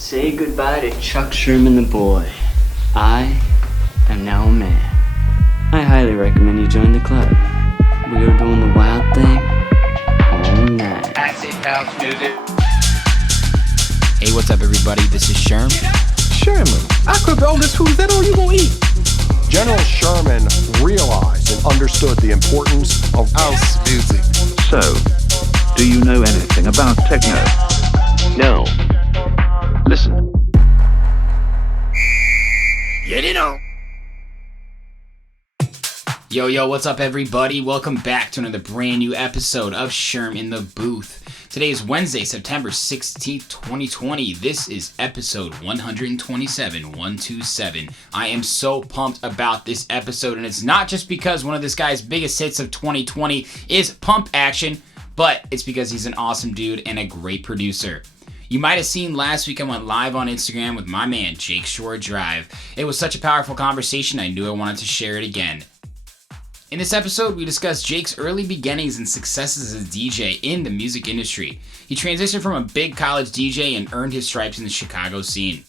Say goodbye to Chuck Sherman the boy. I am now a man. I highly recommend you join the club. We are doing the wild thing all night. Acid house music. Hey, what's up, everybody? This is Sherm. Sherman, I cooked all this food. Is that all you gonna eat? General Sherman realized and understood the importance of house music. So, do you know anything about techno? No. Listen. Get it on. Yo, what's up, everybody? Welcome back to another brand new episode of Sherm in the Booth. Today is Wednesday, September 16th, 2020. This is episode 127. I am so pumped about this episode, and it's not just because one of this guy's biggest hits of 2020 is Pump Action, but it's because he's an awesome dude and a great producer. You might have seen last week I went live on Instagram with my man, Jakeshoredrive. It was such a powerful conversation, I knew I wanted to share it again. In this episode, we discuss Jake's early beginnings and successes as a DJ in the music industry. He transitioned from a big college DJ and earned his stripes in the Chicago scene.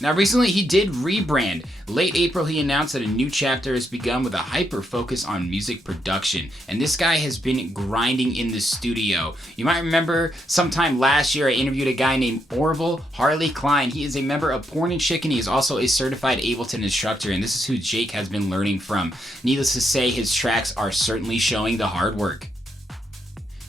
Now, recently he did rebrand. Late April, he announced that a new chapter has begun with a hyper-focus on music production. And this guy has been grinding in the studio. You might remember sometime last year I interviewed a guy named Orville Harley Klein. He is a member of Porn and Chicken. He is also a certified Ableton instructor, and this is who Jake has been learning from. Needless to say, his tracks are certainly showing the hard work.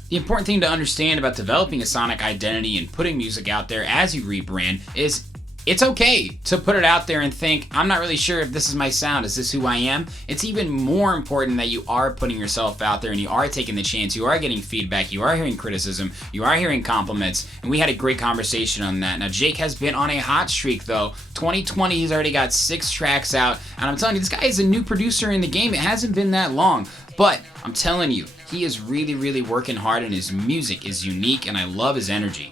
The important thing to understand about developing a sonic identity and putting music out there as you rebrand is it's okay to put it out there and think, I'm not really sure if this is my sound, is this who I am? It's even more important that you are putting yourself out there and you are taking the chance, you are getting feedback, you are hearing criticism, you are hearing compliments, and we had a great conversation on that. Now, Jake has been on a hot streak though. 2020, he's already got 6 tracks out, and I'm telling you, this guy is a new producer in the game. It hasn't been that long, but I'm telling you, he is really working hard and his music is unique, and I love his energy.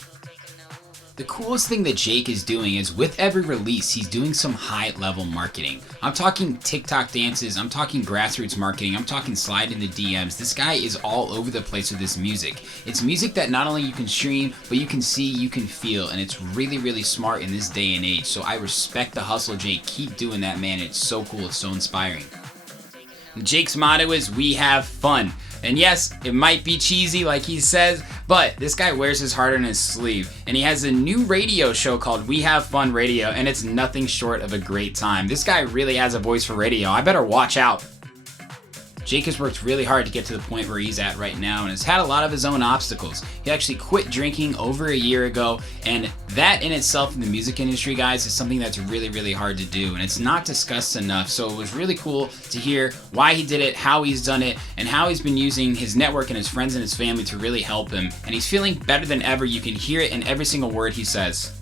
The coolest thing that Jake is doing is with every release, he's doing some high-level marketing. I'm talking TikTok dances, I'm talking grassroots marketing, I'm talking slide in the DMs. This guy is all over the place with this music. It's music that not only you can stream, but you can see, you can feel, and it's really smart in this day and age. So I respect the hustle, Jake. Keep doing that, man. It's so cool, it's so inspiring. Jake's motto is, we have fun. And yes, it might be cheesy like he says, but this guy wears his heart on his sleeve. And he has a new radio show called We Have Fun Radio, and it's nothing short of a great time. This guy really has a voice for radio. I better watch out. Jake has worked really hard to get to the point where he's at right now and has had a lot of his own obstacles. He actually quit drinking over a year ago, and that in itself in the music industry, guys, is something that's really hard to do, and it's not discussed enough. So it was really cool to hear why he did it, how he's done it, and how he's been using his network and his friends and his family to really help him. And he's feeling better than ever. You can hear it in every single word he says.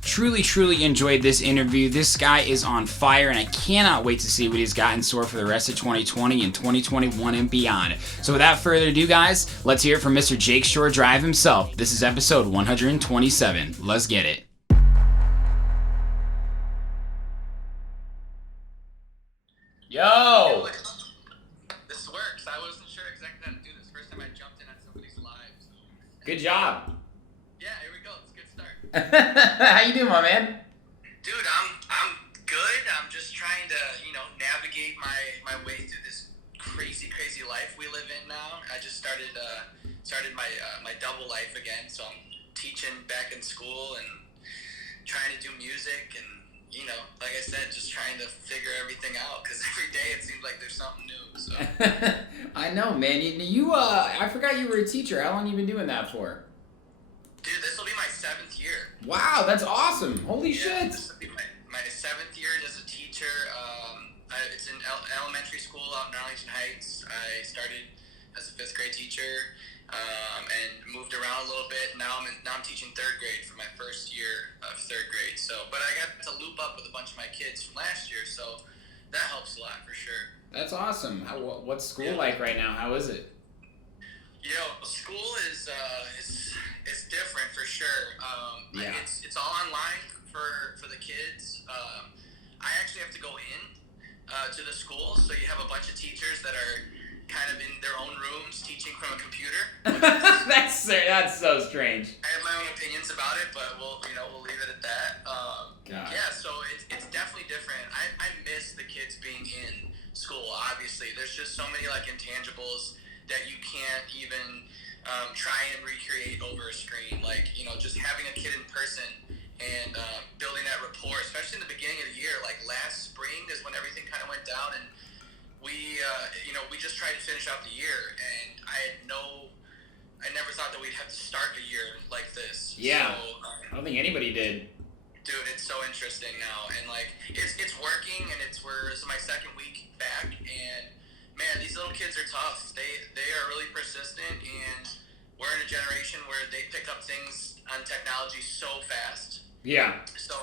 Truly enjoyed this interview. This guy is on fire, and I cannot wait to see what he's got in store for the rest of 2020 and 2021 and beyond. So without further ado, guys, let's hear it from Mr. Jakeshoredrive himself. This is episode 127. Let's get it. Yo! This works. I wasn't sure exactly how to do this. First time I jumped in on somebody's live. So. Good job. Yeah, here we go. It's a good start. How you doing, my man? Dude, I'm good. I'm just trying to, navigate my way through this crazy life we live in now. I just started my double life again, so I'm teaching back in school and trying to do music and, like I said, just trying to figure everything out because every day it seems like there's something new. So. I know, man. You I forgot you were a teacher. How long have you been doing that for? Dude, this will be my 7th year. Wow, that's awesome. Holy shit. This will be my 7th year as a teacher. It's in elementary school out in Arlington Heights. I started as a 5th grade teacher and moved around a little bit. Now I'm teaching 3rd grade for my first year of 3rd grade. But I got to loop up with a bunch of my kids from last year, so that helps a lot for sure. That's awesome. What's school like right now? How is it? School is different for sure. Yeah. It's all online for the kids. I actually have to go in to the school, so you have a bunch of teachers that are kind of in their own rooms teaching from a computer. That's so strange. I have my own opinions about it, but we'll leave it at that. Yeah, so it's definitely different. I miss the kids being in school. Obviously, there's just so many like intangibles that you can't even try and recreate over a screen. Like just having a kid in person and building that rapport, especially in the beginning of the year. Like last spring is when everything kind of went down, and we just tried to finish out the year, and I never thought that we'd have to start the year like this. Yeah, so, I don't think anybody did. Dude, it's so interesting now, and like it's working, and this is my second week back, and man, these little kids are tough. They are really persistent, and we're in a generation where they pick up things on technology so fast. Yeah. So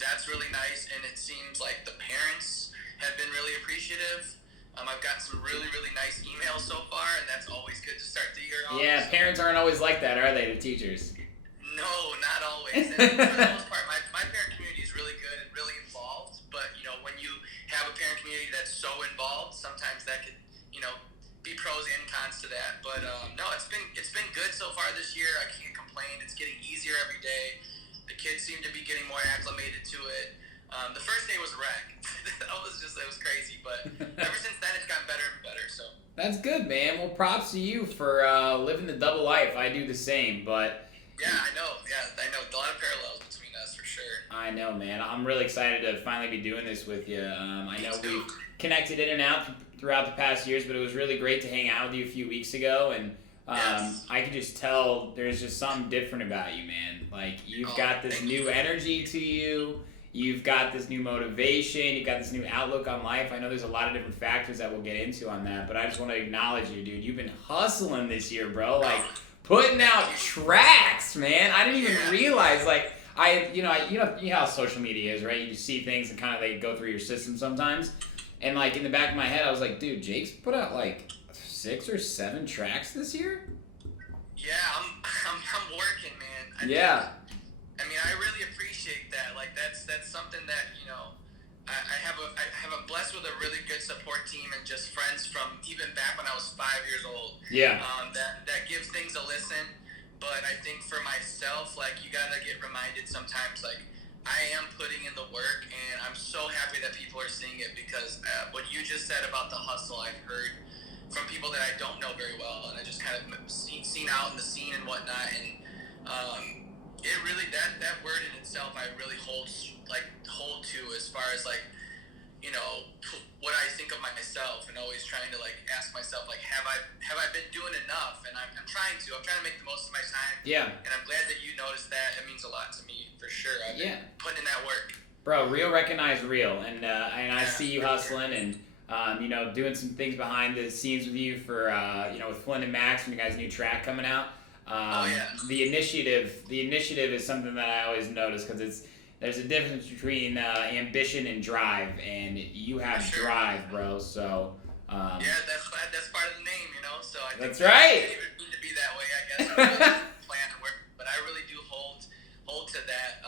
that's really nice, and it seems like the parents have been really appreciative. I've gotten some really, really nice emails so far, and that's always good to start the year off. Yeah, parents aren't always like that, are they, the teachers? No, not always. And for the most part, my parent community is really good and really involved, but, when you have a parent community that's so involved, sometimes that could, be pros and cons to that. But, no, it's been good so far this year. I can't complain. It's getting easier every day. The kids seem to be getting more acclimated to it. The first day was a wreck. It was crazy, but ever since then it's gotten better and better. So that's good, man. Well, props to you for living the double life. I do the same, but yeah, I know. A lot of parallels between us for sure. I know, man. I'm really excited to finally be doing this with you. I know we've connected in and out throughout the past years, but it was really great to hang out with you a few weeks ago, and yes. I could just tell there's just something different about you, man. Like you've got this new energy to you. You've got this new motivation. You've got this new outlook on life. I know there's a lot of different factors that we'll get into on that, but I just want to acknowledge you, dude. You've been hustling this year, bro. Like putting out tracks, man. I didn't even realize. Like you know how social media is, right? You just see things and kind of like go through your system sometimes. And like in the back of my head, I was like, dude, Jake's put out like 6 or 7 tracks this year. Yeah, I'm working, man. I mean, I really appreciate that. Like, that's something that I have a blessed with a really good support team and just friends from even back when I was 5 years old. Yeah. That gives things a listen. But I think for myself, like, you gotta get reminded sometimes, like, I am putting in the work, and I'm so happy that people are seeing it because what you just said about the hustle, I've heard from people that I don't know very well, and I just kind of seen out in the scene and whatnot, and it really that word in itself I really hold to as far as like what I think of myself, and always trying to like ask myself like have I been doing enough, and I'm trying to make the most of my time. Yeah. And I'm glad that you noticed that. It means a lot to me for sure. I've been putting in that work. Bro, real recognize real, and I see you hustling and doing some things behind the scenes with you for with Flynn and Max and you guys' new track coming out. The initiative is something that I always notice because there's a difference between ambition and drive, and you have drive, bro. So that's part of the name, So I think that's right. It would need to be that way, I guess. Plan to work, but I really do hold to that.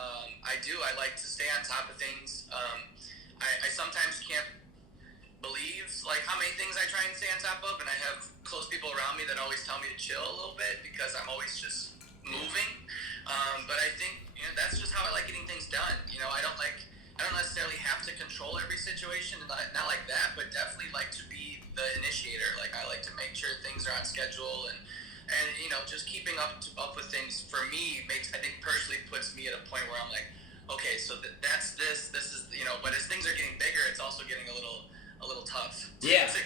I like to stay on top of things. I sometimes can't believe like how many things I try and stay on top of, and I have close people around me that always tell me to chill a little bit because I'm always just moving. But I think that's just how I like getting things done. I don't necessarily have to control every situation, not like that, but definitely like to be the initiator. Like I like to make sure things are on schedule, and just keeping up with things for me I think personally puts me at a point where I'm like, okay, so that's this is but as things are getting bigger, it's also getting a little tough. Yeah. To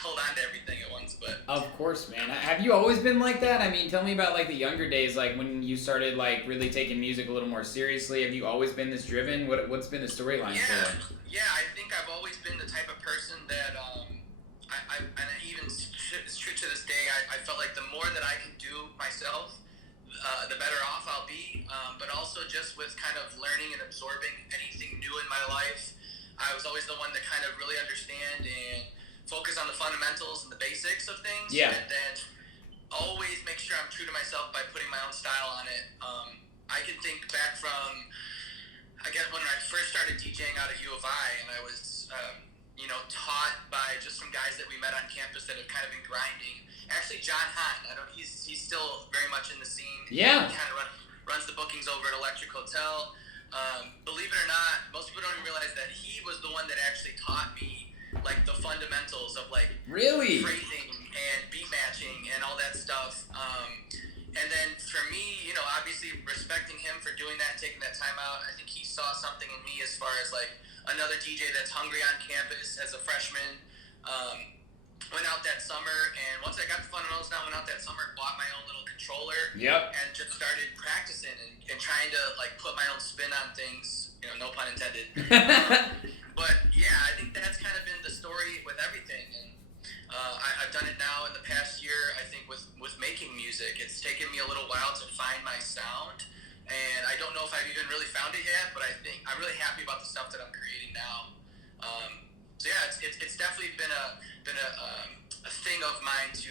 hold on to everything at once, but. Of course, man. Have you always been like that? I mean, tell me about like the younger days, like when you started like really taking music a little more seriously. Have you always been this driven? What's been the storyline for it? Yeah, I think I've always been the type of person that and even it's true to this day. I felt like the more that I can do myself, the better off I'll be. But also just with kind of learning and absorbing anything new in my life. I was always the one to kind of really understand and focus on the fundamentals and the basics of things. Yeah. And then always make sure I'm true to myself by putting my own style on it. I can think back from, I guess, when I first started DJing out at U of I, and I was taught by just some guys that we met on campus that have kind of been grinding. Actually, John Hahn, he's still very much in the scene. Yeah. He kind of runs the bookings over at Electric Hotel. Believe it or not, most people don't even realize that he was the one that actually taught me like the fundamentals of like Really? phrasing and beat matching and all that stuff. And then for me, obviously respecting him for doing that, taking that time out, I think he saw something in me as far as like another DJ that's hungry on campus as a freshman. Went out that summer, and once I got the fundamentals down, went out that summer, bought my own little controller, and just started practicing and trying to like put my own spin on things. No pun intended. But yeah, I think that's kind of been the story with everything, and I've done it now in the past year. I think with making music, it's taken me a little while to find my sound, and I don't know if I've even really found it yet. But I think I'm really happy about the stuff that I'm creating now. So yeah, it's definitely been a thing of mine to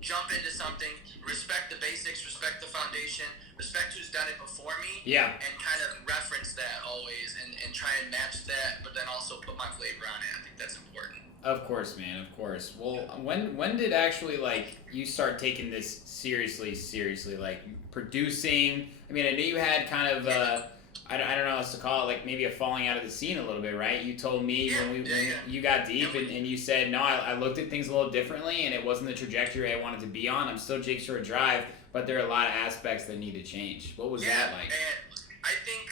jump into something, respect the basics, respect the foundation, respect who's done it before me, and kind of reference that always and try and match that, but then also put my flavor on it. I think that's important. Of course, man. Of course. Well, when did actually like you start taking this seriously? Like producing. I mean, I knew you had kind of I don't know how else to call it, like maybe a falling out of the scene a little bit, right? You told me when you got deep and you said, no, I looked at things a little differently and it wasn't the trajectory I wanted to be on. I'm still Jakeshoredrive, but there are a lot of aspects that need to change. What was that like? And I think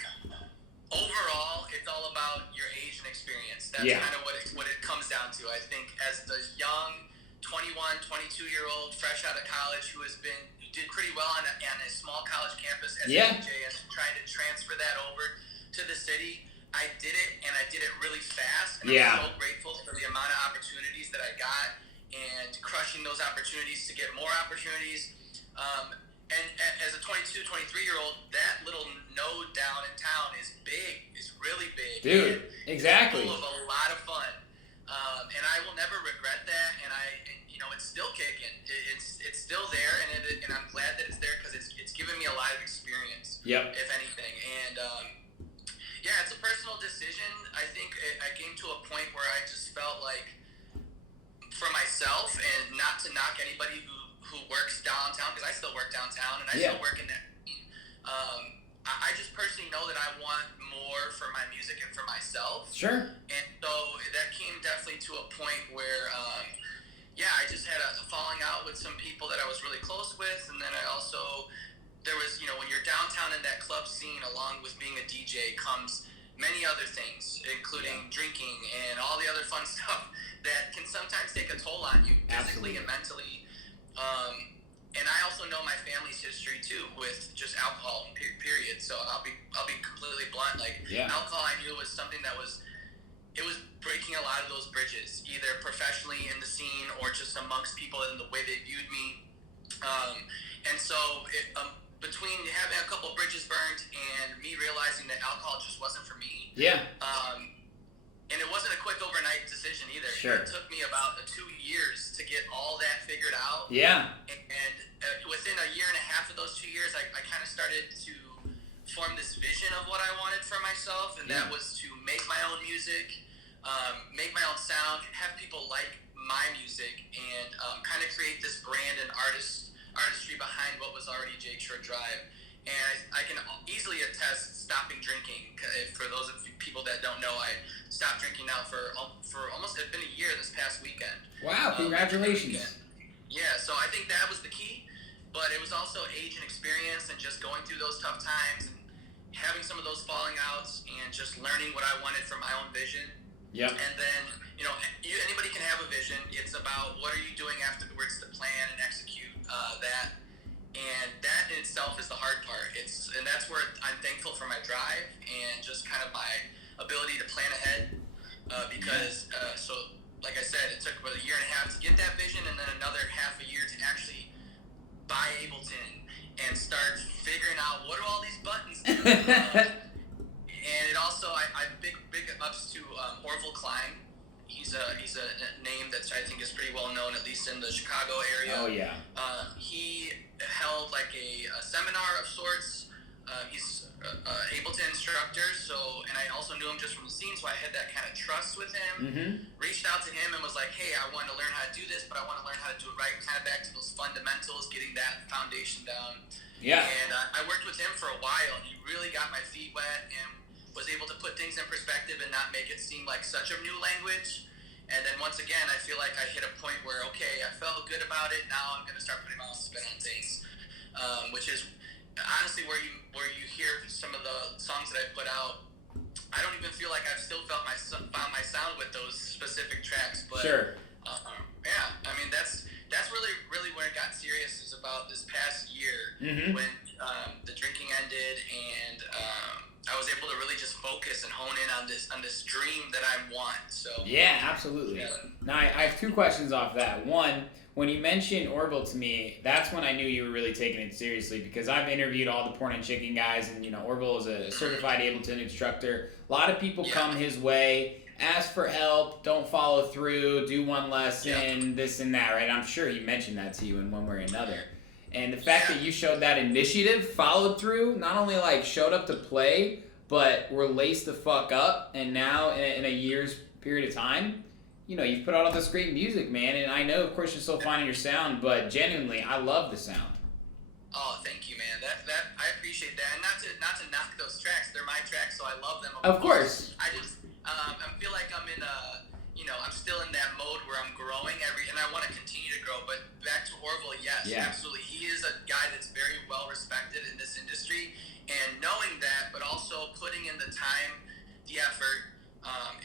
overall, it's all about your age and experience. That's kind of what it comes down to. I think as the young 21, 22-year-old fresh out of college who did pretty well on a small college campus as a DJ and trying to transfer that over to the city. I did it, and I did it really fast. And I'm so grateful for the amount of opportunities that I got and crushing those opportunities to get more opportunities. And as a 22, 23-year-old, that little node down in town is big. It's really big. Dude, exactly. It's full of a lot of fun. And I will never regret that. And it's still kicking. It's still there, and I'm glad that it's there because it's given me a lot of experience. If anything, and it's a personal decision. I think I came to a point where I just felt like, for myself, and not to knock anybody who works downtown, because I still work downtown and I still work in that scene. I just personally know that I want more for my music and for myself. Sure. And so that came definitely to a point where, I just had a falling out with some people that I was really close with. And then there was, when you're downtown in that club scene, along with being a DJ comes many other things, including drinking and all the other fun stuff that can sometimes take a toll on you physically and mentally. And I also know my family's history too with just alcohol, period. So I'll be completely blunt. Like alcohol, I knew was something that was breaking a lot of those bridges, either professionally in the scene or just amongst people in the way they viewed me. And so between having a couple bridges burned and me realizing that alcohol just wasn't for me. And it wasn't a quick overnight decision either. Sure. It took me about 2 years to get all that figured out. And within a year and a half of those 2 years, I kind of started to form this vision of what I wanted for myself, and that was to make my own music, make my own sound, have people like my music, and kind of create this brand and artistry behind what was already Jakeshoredrive. And I can easily attest stopping drinking. For those of you people that don't know, I stopped drinking now for almost, it's been a year this past weekend. Wow, congratulations. So I think that was the key, but it was also age and experience and just going through those tough times and having some of those falling outs and just learning what I wanted from my own vision. And then, anybody can have a vision. It's about what are you doing afterwards to plan and execute that. And that in itself is the hard part. And that's where I'm thankful for my drive and just kind of my ability to plan ahead. Because, like I said, it took about a year and a half to get that vision, and then another half a year to actually buy Ableton and start figuring out what do all these buttons do. And it also, I big ups to Orville Klein. He's a name that I think is pretty well known, at least in the Chicago area. Oh yeah. He held like a seminar of sorts He's Ableton instructor, and I also knew him just from the scene, so I had that kind of trust with him. Reached out to him and was like, hey, I want to learn how to do this, but I want to learn how to do it right, kind of back to those fundamentals, getting that foundation down. Yeah. And I worked with him for a while, and he really got my feet wet and was able to put things in perspective and not make it seem like such a new language. And then once again, I feel like I hit a point where, okay, I felt good about it, now I'm going to start putting my own spin on things, which is honestly where you hear some of the songs that I put out. I don't even feel like I've still found my sound with those specific tracks, but sure. Yeah, I mean that's really where it got serious, is about this past year when the drinking ended, and I was able to really just focus and hone in on this dream that I want. So yeah, absolutely. Yeah. Now I have two questions off that. One, when you mentioned Orville to me, that's when I knew you were really taking it seriously, because I've interviewed all the Porn and Chicken guys, and Orville is a certified Ableton instructor. A lot of people come his way, ask for help, don't follow through, do one lesson, this and that, right? I'm sure he mentioned that to you in one way or another. And the fact that you showed that initiative, followed through, not only like showed up to play, but were laced the fuck up, and now in a year's period of time, you've put out all this great music, man, and I know, of course, you're still finding your sound, but genuinely, I love the sound. Oh, thank you, man. That I appreciate that, and not to knock those tracks. They're my tracks, so I love them. Of course. I just I feel like I'm in I'm still in that mode where I'm growing and I want to continue to grow. But back to Orville, yes, absolutely. He is a guy that's very well respected in this industry, and knowing that, but also putting in the time, the effort.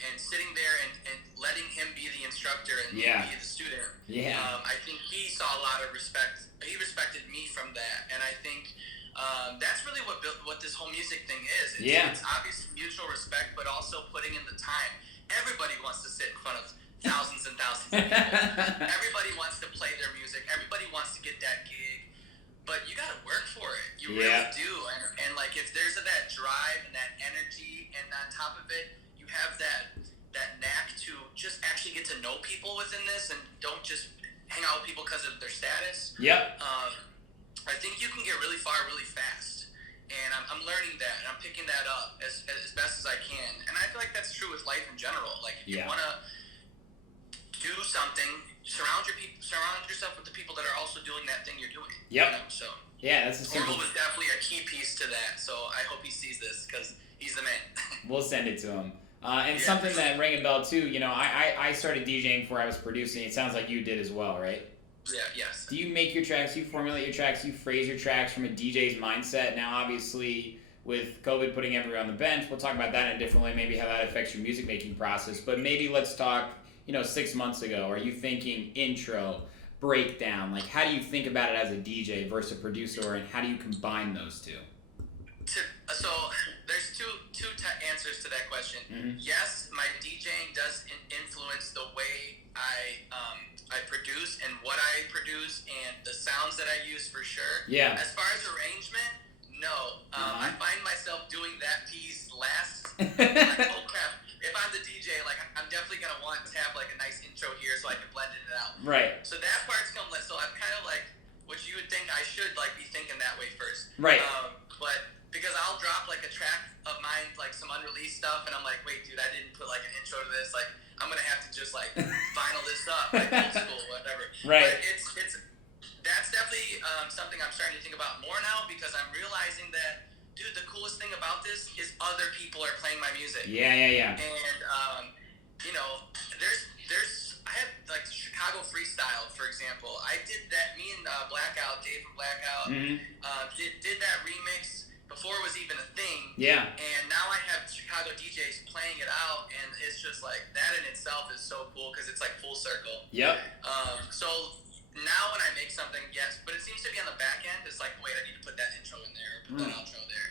And sitting there and letting him be the instructor and me be the student. I think he saw a lot of respect. He respected me from that, and I think that's really what this whole music thing is. It's obviously mutual respect, but also putting in the time. Everybody wants to sit in front of thousands and thousands of people. Everybody wants to play their music. Everybody wants to get that gig. But you got to work for it. You really do. And like, if there's that drive and that energy, and on top of it, you have that knack to just actually get to know people within this, and don't just hang out with people because of their status. I think you can get really far really fast, and I'm learning that, and I'm picking that up as best as I can. And I feel like that's true with life in general. Like, if you want to do something, surround yourself with the people that are also doing that thing you're doing. So that's a simple. Orville was definitely a key piece to that, so I hope he sees this, because he's the man. We'll send it to him. And something that rang a bell too, I started DJing before I was producing. It sounds like you did as well, right? Yes. Do you make your tracks, you formulate your tracks, you phrase your tracks from a DJ's mindset? Now, obviously, with COVID putting everyone on the bench, we'll talk about that in a different way, maybe how that affects your music making process. But maybe let's talk, 6 months ago. Are you thinking intro, breakdown? Like, how do you think about it as a DJ versus a producer, and how do you combine those two? So there's two answers to that question. Yes, my DJing does influence the way I produce and what I produce and the sounds that I use, for sure. As far as arrangement, no. I find myself doing that piece last. Like, oh crap! If I'm the DJ, like, I'm definitely gonna want to have like a nice intro here so I can blend it out. Right. So that part's gonna. So I'm kind of like, which you would think I should like be thinking that way first. Right. But because I'll drop like a track of mine, like some unreleased stuff, and I'm like, wait, dude, I didn't put like an intro to this. Like, I'm gonna have to just like vinyl this up, like old school, whatever. Right. But it's that's definitely something I'm starting to think about more now, because I'm realizing that, dude, the coolest thing about this is other people are playing my music. Yeah. And there's I have like Chicago freestyle, for example. I did that. Me and Blackout, Dave from Blackout, did that remix before it was even a thing. And now I have Chicago DJs playing it out, and it's just like, that in itself is so cool, because it's like full circle. So now when I make something, yes, but it seems to be on the back end. It's like, wait, I need to put that intro in there, put that outro there.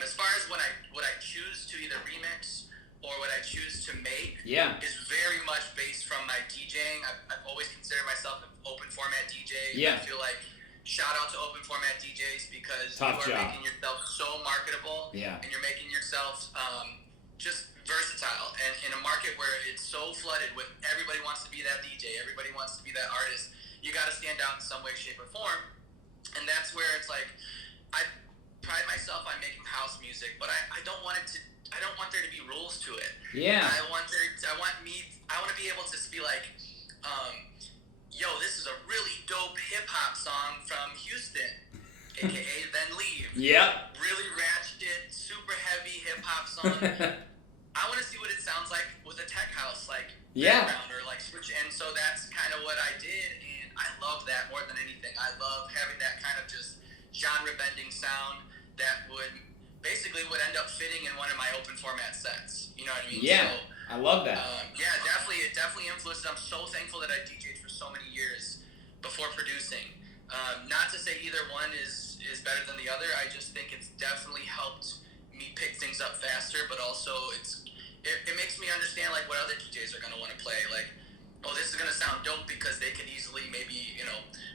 As far as what I choose to either remix or what I choose to make is very much based from my DJing. I've always considered myself an open format DJ. I feel like, shout out to open format DJs, because you are making yourself so marketable, and you're making yourself just versatile. And in a market where it's so flooded with everybody wants to be that DJ, everybody wants to be that artist, you got to stand out in some way, shape, or form. And that's where it's like, I pride myself on making house music, but I don't want there to be rules to it. Yeah. I want to be able to be like, yo, this is a really dope hip hop song from Houston, aka Then Leave. Yep. Really ratchet, super heavy hip hop song. I want to see what it sounds like with a tech house background or switch. And so that's kind of what I did, and I love that more than anything. I love having that kind of just genre bending sound that would end up fitting in one of my open format sets. You know what I mean? Yeah, so, I love that. It definitely influenced it. I'm so thankful that I DJ'd for so many years before producing. Not to say either one is better than the other. I just think it's definitely helped me pick things up faster, but also it makes me understand what other DJs are going to want to play. This is going to sound dope because they can easily maybe,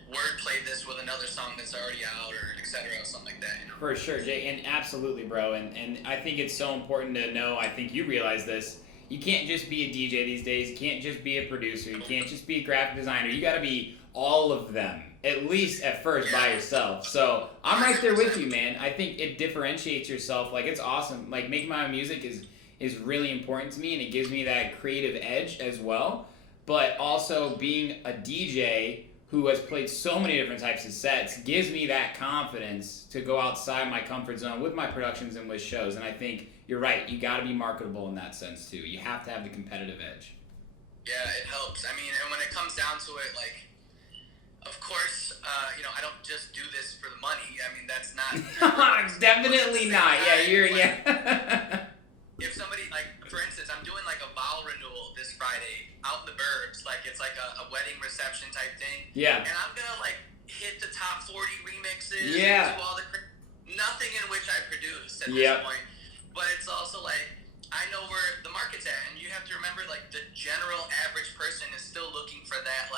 word play this with another song that's already out or et cetera, or something like that. For sure, Jay, and absolutely, bro. And I think it's so important to know, I think you realize this, you can't just be a DJ these days, you can't just be a producer, you can't just be a graphic designer, you gotta be all of them, at least at first by yourself. So I'm right there with you, man. I think it differentiates yourself, it's awesome. Making my own music is really important to me, and it gives me that creative edge as well. But also being a DJ who has played so many different types of sets gives me that confidence to go outside my comfort zone with my productions and with shows. And I think you're right, you got to be marketable in that sense too. You have to have the competitive edge. Yeah, it helps. I mean, and when it comes down to it, of course, I don't just do this for the money. I mean, that's not... Definitely not. Yeah. If somebody, for instance, I'm doing a vow renewal this Friday out in the burbs, it's a wedding reception type thing. Yeah. And I'm gonna hit the top 40 remixes. Yeah. And do all nothing in which I produce at this point. But it's also I know where the market's at, and you have to remember the general average person is still looking for that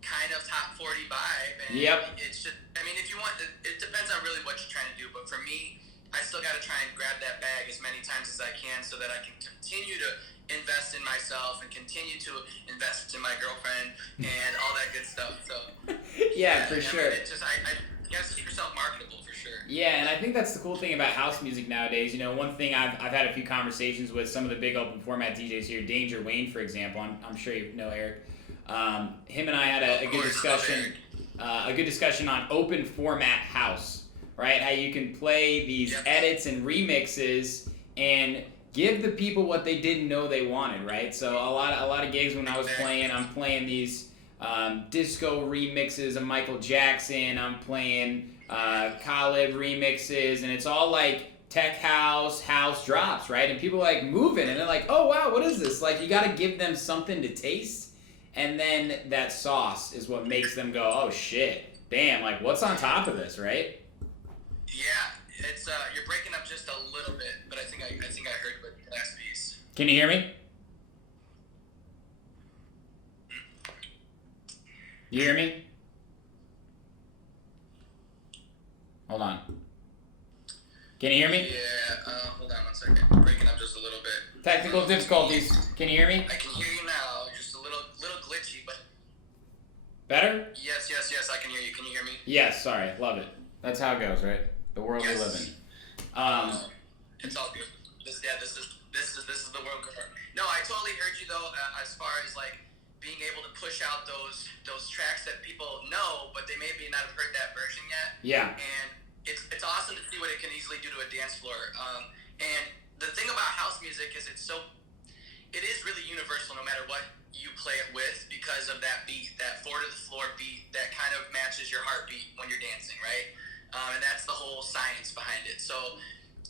kind of top 40 vibe. And it's just, I mean, if you want, it depends on really what you're trying to do. But for me, I still got to try and grab that bag as many times as I can so that I can continue to invest in myself and continue to invest in my girlfriend and all that good stuff. So yeah, for sure. It's just, I guess keep yourself marketable for sure. Yeah, and I think that's the cool thing about house music nowadays. One thing I've had a few conversations with some of the big open format DJs here, Danger Wayne, for example. I'm sure you know Eric. Him and I had a good discussion on open format house. Right, how you can play these edits and remixes and give the people what they didn't know they wanted, right? So a lot of gigs when I was playing, I'm playing these disco remixes of Michael Jackson. I'm playing Khaled remixes, and it's all tech house drops, right? And people moving, and they're like, oh wow, what is this? You got to give them something to taste, and then that sauce is what makes them go, oh shit, damn, what's on top of this, right? Yeah, it's you're breaking up just a little bit, but I think I heard the last piece. Can you hear me? You hear me? Hold on. Can you hear me? Yeah, hold on one second. Breaking up just a little bit. Technical difficulties. Can you hear me? I can hear you now. Just a little glitchy, but... Better? Yes, I can hear you. Can you hear me? Yes, sorry. Love it. That's how it goes, right? The world we live in. It's all good. This is the world. No, I totally heard you though. As far as being able to push out those tracks that people know, but they maybe not have heard that version yet. Yeah. And it's awesome to see what it can easily do to a dance floor. And the thing about house music is it is really universal no matter what you play it with because of that beat, that 4 to the floor beat that kind of matches your heartbeat when you're dancing, right? And that's the whole science behind it. So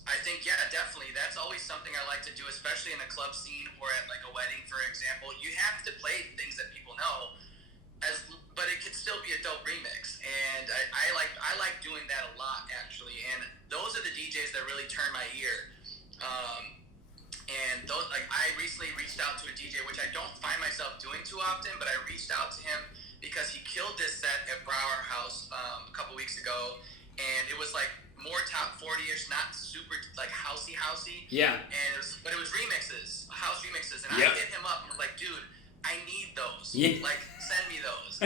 I think, yeah, definitely. That's always something I like to do, especially in a club scene or at a wedding, for example. You have to play things that people know, but it could still be a dope remix. And I like doing that a lot, actually. And those are the DJs that really turn my ear. And those, I recently reached out to a DJ, which I don't find myself doing too often, but I reached out to him because he killed this set at Brower House a couple weeks ago. And it was more top 40-ish, not super housey. Yeah. And it was remixes, house remixes. And I hit him up and was like, dude, I need those. Yeah. Send me those.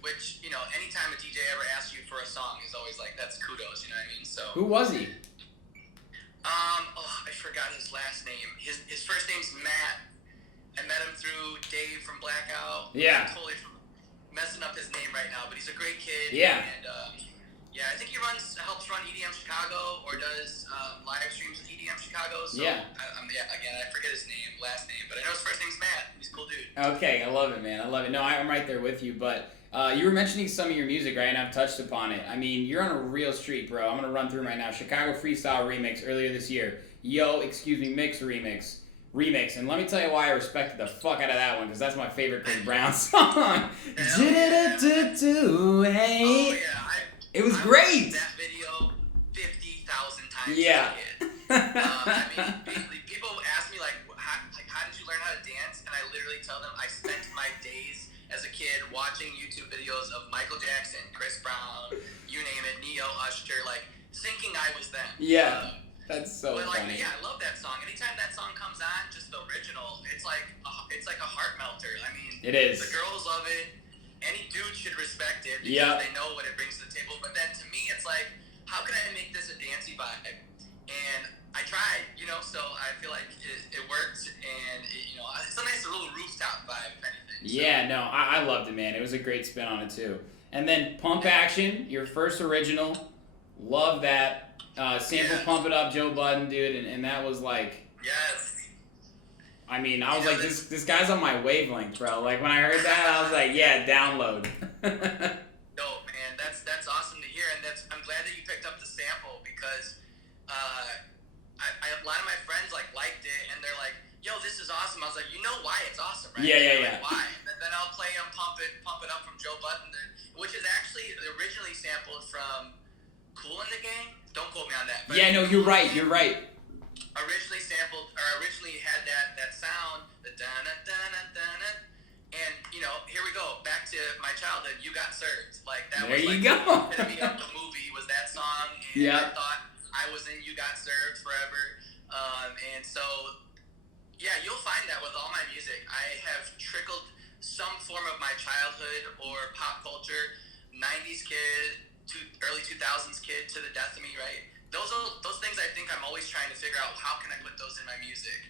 Which, anytime a DJ ever asks you for a song is always that's kudos, you know what I mean? So Who was he? I forgot his last name. His first name's Matt. I met him through Dave from Blackout. Yeah. I'm totally messing up his name right now, but he's a great kid. Yeah. And yeah, I think he helps run EDM Chicago, or does live streams with EDM Chicago. So yeah. Again, I forget his last name, but I know his first name's Matt. He's a cool dude. Okay, I love it, man. I love it. No, I'm right there with you, but you were mentioning some of your music, right? And I've touched upon it. I mean, you're on a real streak, bro. I'm going to run through right now. Chicago Freestyle Remix earlier this year. Mix Remix. And let me tell you why I respected the fuck out of that one, because that's my favorite Chris Brown song. Hey. It was great. That video 50,000 times. Yeah. I mean, basically, people ask me like, how did you learn how to dance? And I literally tell them I spent my days as a kid watching YouTube videos of Michael Jackson, Chris Brown, you name it, Neo, Usher, like thinking I was them. Yeah. That's so but like, funny. yeah, I love that song. Anytime that song comes on, just the original, it's like a heart melter. I mean, it is. The girls love it. Any dude should respect it because Yeah. they know what it brings to the table. But then to me, it's like, how can I make this a dancey vibe? And I tried, so I feel like it worked, and it's a nice little rooftop vibe, if anything. Yeah, no, I loved it, man. It was a great spin on it too. And then Pump Action, your first original, love that. Sample Pump It Up, Joe Budden, dude, and that was like, yes. I mean, I was like, this guy's on my wavelength, bro. Like when I heard that, I was like, yeah, download. Dope, man. That's awesome to hear, and I'm glad that you picked up the sample because a lot of my friends liked it, and they're like, yo, this is awesome. I was like, you know why it's awesome, right? Yeah. Like, why? And then I'll play them Pump It Up from Joe Budden, which is actually originally sampled from Kool and the Gang. Don't quote me on that. But Yeah, no, you're right. Originally had that sound, the da-na-da-na-da-na. And, here we go, back to my childhood, You Got Served. Like, that There was you like go. the epitome of the movie was that song. And Yeah. I thought I was in You Got Served forever. And so, yeah, you'll find that with all my music. I have trickled some form of my childhood or pop culture, 90s kid, early 2000s kid to the death of me, right? Those things I think I'm always trying to figure out, how can I put those in my music?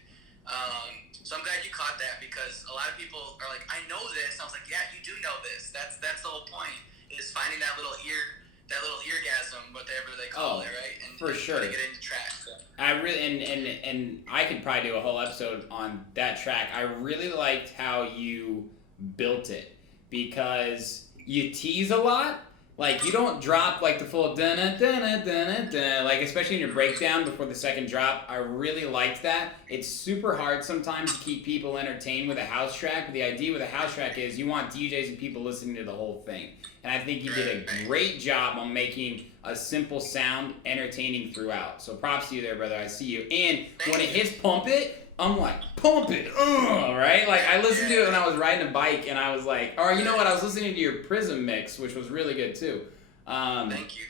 So I'm glad you caught that, because a lot of people are like, I know this. I was like, yeah, you do know this. That's the whole point, is finding that little eargasm, whatever they call it, right? And for sure. putting it into tracks. So. I really and I could probably do a whole episode on that track. I really liked how you built it, because you tease a lot. Like, you don't drop like the full dun dun dun dun, like especially in your breakdown before the second drop. I really liked that. It's super hard sometimes to keep people entertained with a house track, but the idea with a house track is you want DJs and people listening to the whole thing. And I think you did a great job on making a simple sound entertaining throughout. So props to you there, brother. I see you. And when it hits Pump It, I'm like, pump it, right? Like, I listened to it when I was riding a bike, and I was like, or you know what? I was listening to your Prism mix, which was really good too. Thank you.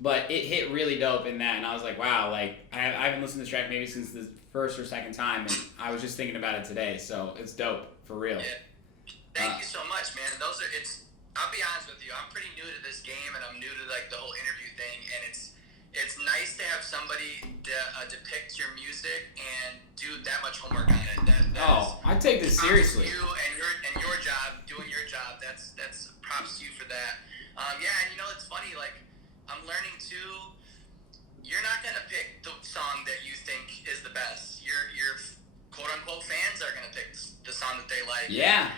But it hit really dope in that, and I was like, wow, like, I haven't listened to this track maybe since the first or second time, and I was just thinking about it today, so it's dope, for real. Yeah. Thank you so much, man. I'll be honest with you, I'm pretty new to this game, and I'm new to, like, the whole interview thing, and it's nice to have somebody depict your music and do that much homework on it. I take this seriously. You and your job, doing your job. That's props to you for that. Yeah, and it's funny. Like, I'm learning too. You're not gonna pick the song that you think is the best. Your quote unquote fans are gonna pick the song that they like. Yeah.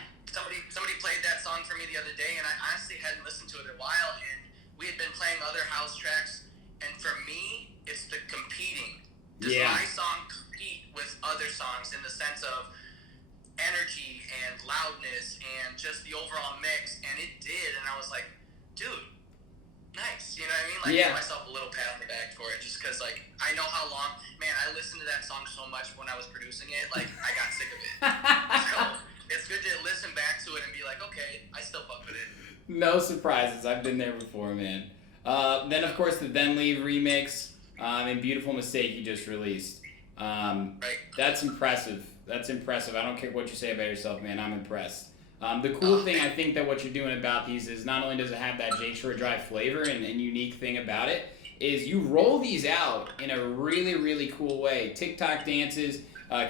Somebody played that song for me the other day, and I honestly hadn't listened to it in a while. And we had been playing other house tracks. And for me, it's the competing. Does my song compete with other songs in the sense of energy and loudness and just the overall mix? And it did. And I was like, dude, nice. You know what I mean? Like, give myself a little pat on the back for it, just because, like, I know how long. Man, I listened to that song so much when I was producing it. Like, I got sick of it. So it's good to listen back to it and be like, okay, I still fuck with it. No surprises. I've been there before, man. Then, of course, the Then Leave remix and Beautiful Mistake you just released. That's impressive. That's impressive. I don't care what you say about yourself, man. I'm impressed. The cool thing I think that what you're doing about these is not only does it have that Jakeshoredrive flavor and unique thing about it, is you roll these out in a really, really cool way. TikTok dances,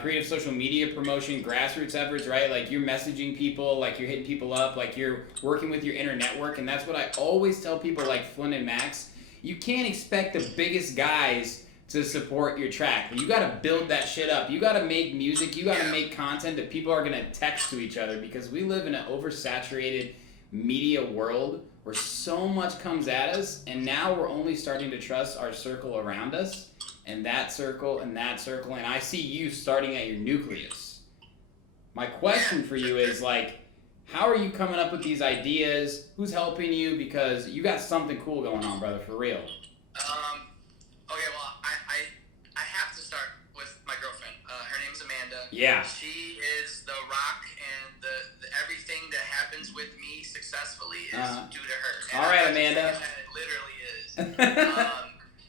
creative social media promotion, grassroots efforts, right? Like you're messaging people, like you're hitting people up, like you're working with your inner network. And that's what I always tell people like Flynn and Max. You can't expect the biggest guys to support your track. You got to build that shit up. You got to make music. You got to make content that people are going to text to each other, because we live in an oversaturated media world where so much comes at us, and now we're only starting to trust our circle around us, and that circle, and that circle, and I see you starting at your nucleus. My question for you is, like, how are you coming up with these ideas? Who's helping you? Because you got something cool going on, brother, for real. Okay, well, I have to start with my girlfriend. Her name's Amanda. Yeah. She is the rock, and the everything that happens with me successfully is due to her. And all right, Amanda. It literally is.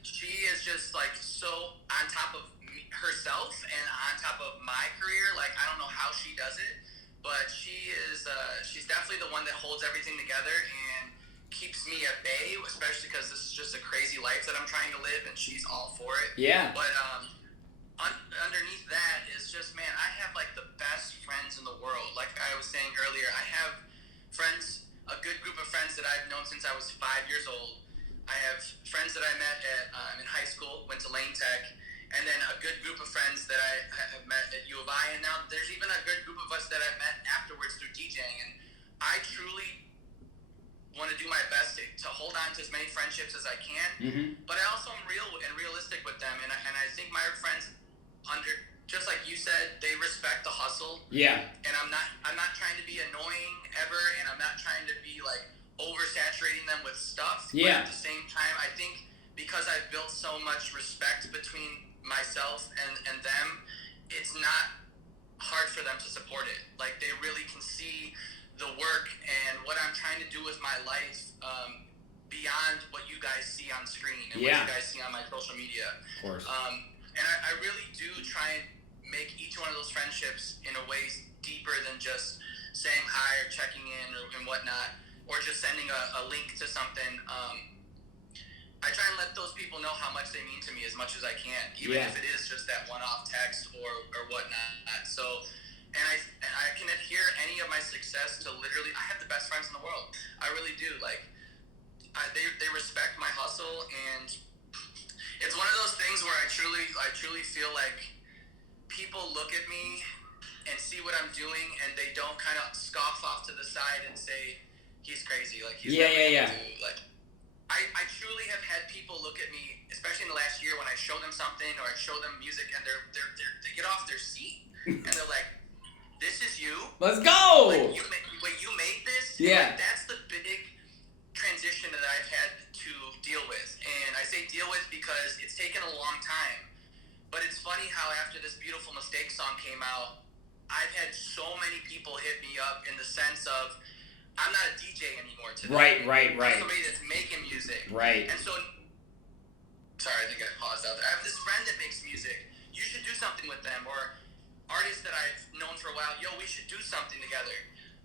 She is just like so on top of herself and on top of my career. Like, I don't know how she does it, but she is. She's definitely the one that holds everything together and keeps me at bay, especially because this is just a crazy life that I'm trying to live, and she's all for it. Yeah. But underneath that is just, man, I have like the best friends in the world. Like I was saying earlier, I have friends, a good group of friends that I've known since I was 5 years old. I have friends that I met in high school, went to Lane Tech, and then a good group of friends that I have met at U of I, and now there's even a good group of us that I've met afterwards through DJing. And I truly want to do my best to hold on to as many friendships as I can, but I also am real and realistic with them, and I think my friends, just like you said, they respect the hustle. Yeah. And I'm not trying to be annoying ever, and I'm not trying to be like oversaturating them with stuff. Yeah. But at the same time, I think because I've built so much respect between myself and them, it's not hard for them to support it. Like, they really can see the work and what I'm trying to do with my life beyond what you guys see on screen and what you guys see on my social media. Of course. And I really do try and make each one of those friendships in a way deeper than just saying hi or checking in and whatnot, or just sending a link to something. I try and let those people know how much they mean to me as much as I can, even if it is just that one-off text or whatnot. So, and I can adhere any of my success to literally, I have the best friends in the world. I really do. Like, they respect my hustle, and it's one of those things where I truly feel like people look at me and see what I'm doing, and they don't kind of scoff off to the side and say, he's crazy. Like, he's like, I truly have had people look at me, especially in the last year, when I show them something or I show them music, and they get off their seat and they're like, "This is you? Let's go!" Like, you made this? Yeah. Like, that's the big transition that I've had to deal with, and I say deal with because it's taken a long time. But it's funny how after this Beautiful Mistake song came out, I've had so many people hit me up in the sense of, I'm not a DJ anymore today. Right. I'm somebody that's making music. Right. And so, sorry, I think I paused out there. I have this friend that makes music. You should do something with them. Or artists that I've known for a while, yo, we should do something together.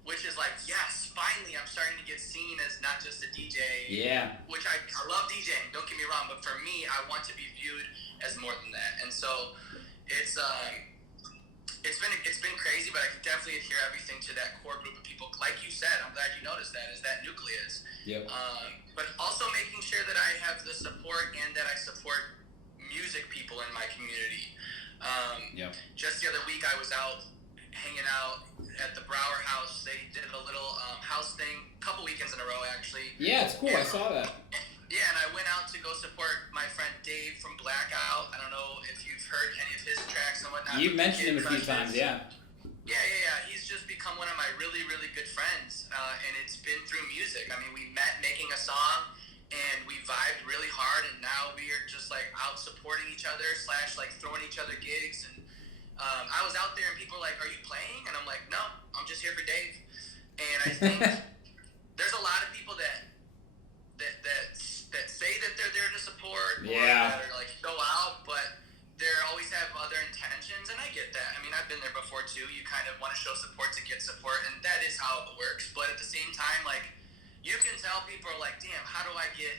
Which is like, yes, finally I'm starting to get seen as not just a DJ. Yeah. Which I love DJing, don't get me wrong, but for me, I want to be viewed as more than that. And so it's been crazy, but I can definitely adhere everything to that core group of people. Like you said, I'm glad you noticed that, is that nucleus. Yep. But also making sure that I have the support and that I support music people in my community. Just the other week, I was out hanging out at the Brower House. They did a little house thing, a couple weekends in a row, actually. Yeah, it's cool. I saw that. Yeah, and I went out to go support my friend Dave from Blackout. I don't know if you've heard any of his tracks and whatnot. You've mentioned him a few times, yeah. Yeah. He's just become one of my really, really good friends, and it's been through music. I mean, we met making a song, and we vibed really hard, and now we are just like out supporting each other / like throwing each other gigs. And I was out there, and people were like, "Are you playing?" And I'm like, "No, I'm just here for Dave." And I think there's a lot of people that say that they're there to support, or that are like go out, but they always have other intentions, and I get that. I mean, I've been there before too. You kind of want to show support to get support, and that is how it works. But at the same time, like, you can tell people are like, damn, how do I get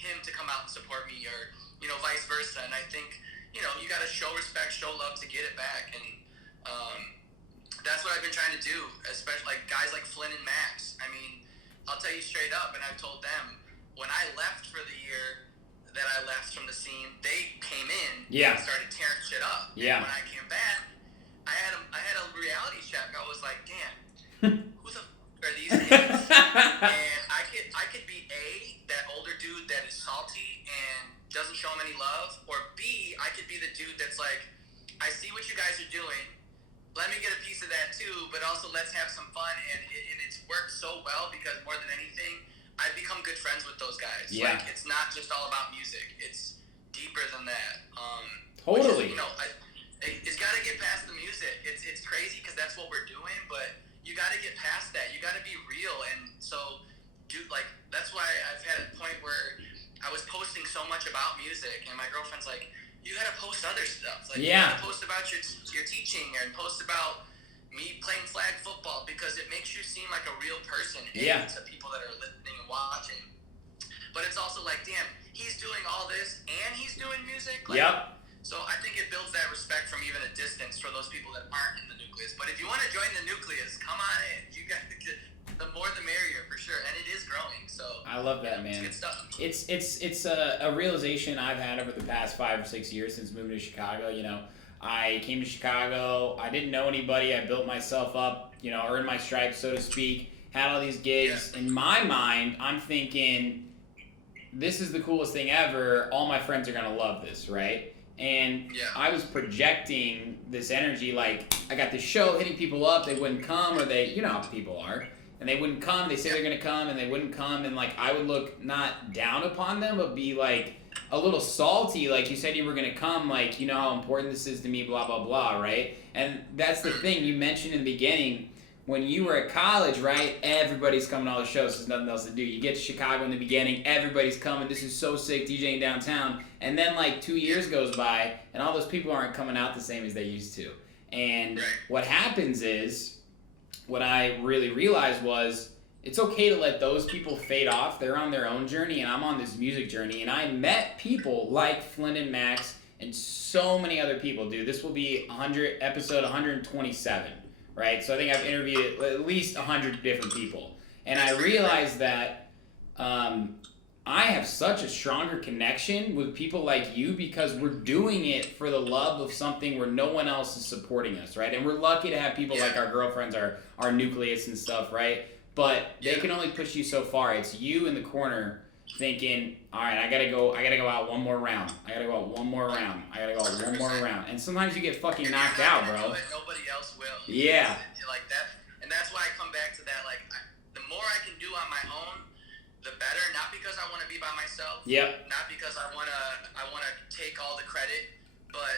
him to come out and support me, or vice versa. And I think you got to show respect, show love to get it back, and that's what I've been trying to do, especially like guys like Flynn and Max. I mean, I'll tell you straight up, and I've told them when I left for the year that I left from the scene, they came in and started tearing shit up. Yeah. And when I came back, I had a reality check. I was like, damn, who the f- are these kids? And I could be A, that older dude that is salty and doesn't show him any love, or B, I could be the dude that's like, I see what you guys are doing. Let me get a piece of that too, but also let's have some fun. And it's worked so well because more than anything, I've become good friends with those guys. Yeah. Like, it's not just all about music. It's deeper than that. Totally. Which is, it's got to get past the music. It's crazy because that's what we're doing, but you got to get past that. You got to be real. And so, that's why I've had a point where I was posting so much about music, and my girlfriend's like, you got to post other stuff. Like, you got to post about your teaching, and post about me playing flag football, because it makes you seem like a real person to people that are listening and watching. But it's also like, damn, he's doing all this and he's doing music. Like, so I think it builds that respect from even a distance for those people that aren't in the nucleus. But if you want to join the nucleus, come on in. You got the more the merrier for sure, and it is growing. So I love that, man. It's good stuff. It's a realization I've had over the past 5 or 6 years since moving to Chicago. I came to Chicago. I didn't know anybody. I built myself up, earned my stripes, so to speak. Had all these gigs. In my mind, I'm thinking, this is the coolest thing ever. All my friends are gonna love this, right? And I was projecting this energy, like, I got this show hitting people up, they wouldn't come, or they, how people are, and they wouldn't come, they say they're gonna come, and they wouldn't come, and like, I would look not down upon them, but be like, a little salty, like, you said you were gonna come, like, you know how important this is to me, blah, blah, blah, right? And that's the thing you mentioned in the beginning, when you were at college, right, everybody's coming to all the shows, there's nothing else to do. You get to Chicago in the beginning, everybody's coming, this is so sick, DJing downtown, and then like 2 years goes by, and all those people aren't coming out the same as they used to. And what happens is, what I really realized was, it's okay to let those people fade off. They're on their own journey, and I'm on this music journey, and I met people like Flynn and Max, and so many other people, dude. This will be episode 127. Right, so I think I've interviewed at least 100 different people, and I realized that I have such a stronger connection with people like you because we're doing it for the love of something where no one else is supporting us, right? And we're lucky to have people like our girlfriends, our nucleus and stuff, right? But they can only push you so far. It's you in the corner thinking, all right, I gotta go out one more round. I gotta go out one more round. And sometimes you get fucking knocked out, bro. Nobody else will. Yeah. Like that, and that's why I come back to that. Like, the more I can do on my own, the better. Not because I want to be by myself. Not because I wanna take all the credit, but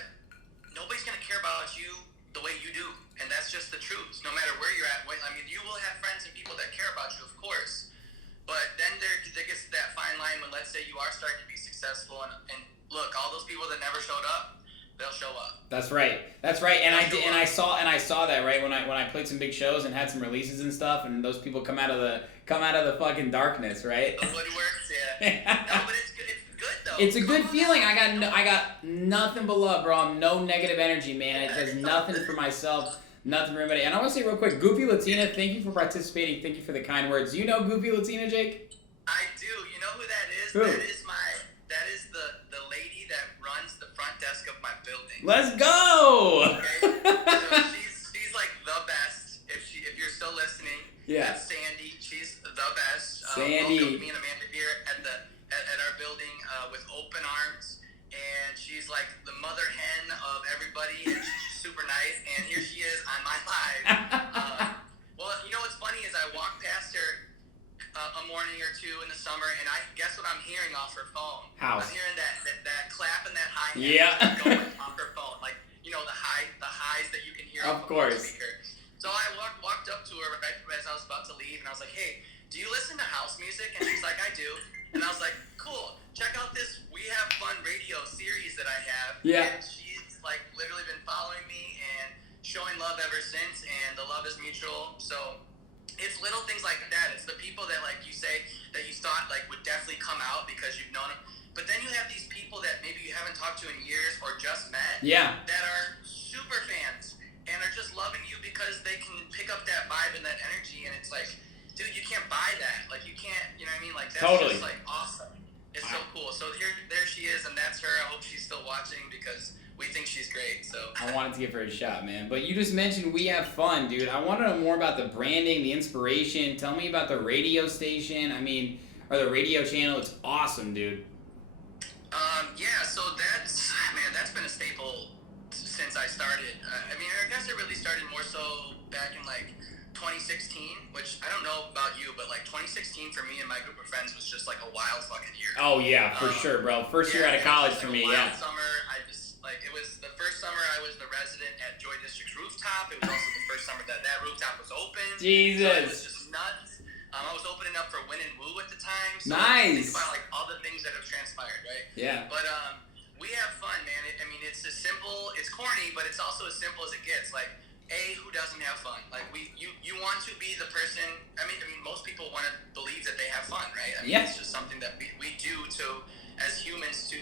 nobody's gonna care about you the way you do, and that's just the truth. No matter where you're at. I mean, you will have friends and people that care about you, of course. But then there gets to that fine line when, let's say, you are starting to be successful, and look, all those people that never showed up, they'll show up. That's right. And I saw that, right, when I played some big shows and had some releases and stuff, and those people come out of the fucking darkness, right? The woodworks, No, but it's good though. It's a good feeling. I got nothing but love, bro. I'm no negative energy, man. It does nothing for myself. Nothing for everybody. And I want to say real quick, Goofy Latina, thank you for participating. Thank you for the kind words. Do you know Goofy Latina, Jake? I do. You know who that is? Who? That is the lady that runs the front desk of my building. Let's go! Okay? So she's like the best. If you're still listening, that's Sandy. She's the best. Sandy. Welcome me and Amanda here at our building with open arms. And she's like the mother hen of everybody, and she's super nice, and here she is on my live. Well, you know what's funny is I walked past her a morning or two in the summer, and I guess what I'm hearing off her phone? I'm hearing that clap and that high hat going off her phone, like, the highs that you can hear off the speaker. So I walked up to her right as I was about to leave, and I was like, hey, do you listen to house music? And she's like, I do. And I was like, cool, check out this We Have Fun radio series that I have. And she's like literally been following me and showing love ever since, and the love is mutual. So it's little things like that. It's the people that, like you say, that you thought like would definitely come out because you've known them. But then you have these people that maybe you haven't talked to in years or just met. Yeah. That are super fans and are just loving you because they can pick up that vibe and that energy. And it's like, dude, you can't buy that. Like you can't, you know what I mean? Like that's Totally. just like awesome. It's so cool. So there she is, and that's her. I hope she's still watching because we think she's great. So I wanted to give her a shot, man. But you just mentioned We Have Fun, dude. I want to know more about the branding, the inspiration. Tell me about the radio station. I mean, or the radio channel. It's awesome, dude. Yeah. So that's been a staple since I started. I mean, I guess it really started more so back in like 2016, which I don't know about you, but like 2016 for me and my group of friends was just like a wild fucking year. Oh yeah, for sure, bro. First year out of college for me, yeah. Summer, it was the first summer I was the resident at Joy District's rooftop. It was also the first summer that rooftop was open. Jesus. So it was just nuts. I was opening up for Win and Woo at the time. So Nice. Think about like all the things that have transpired, right? Yeah. But we have fun, man. It's as simple. It's corny, but it's also as simple as it gets. Like, who doesn't have fun? Like you want to be the person. I mean, most people want to believe that they have fun, right? I mean, Yeah. It's just something that we do as humans to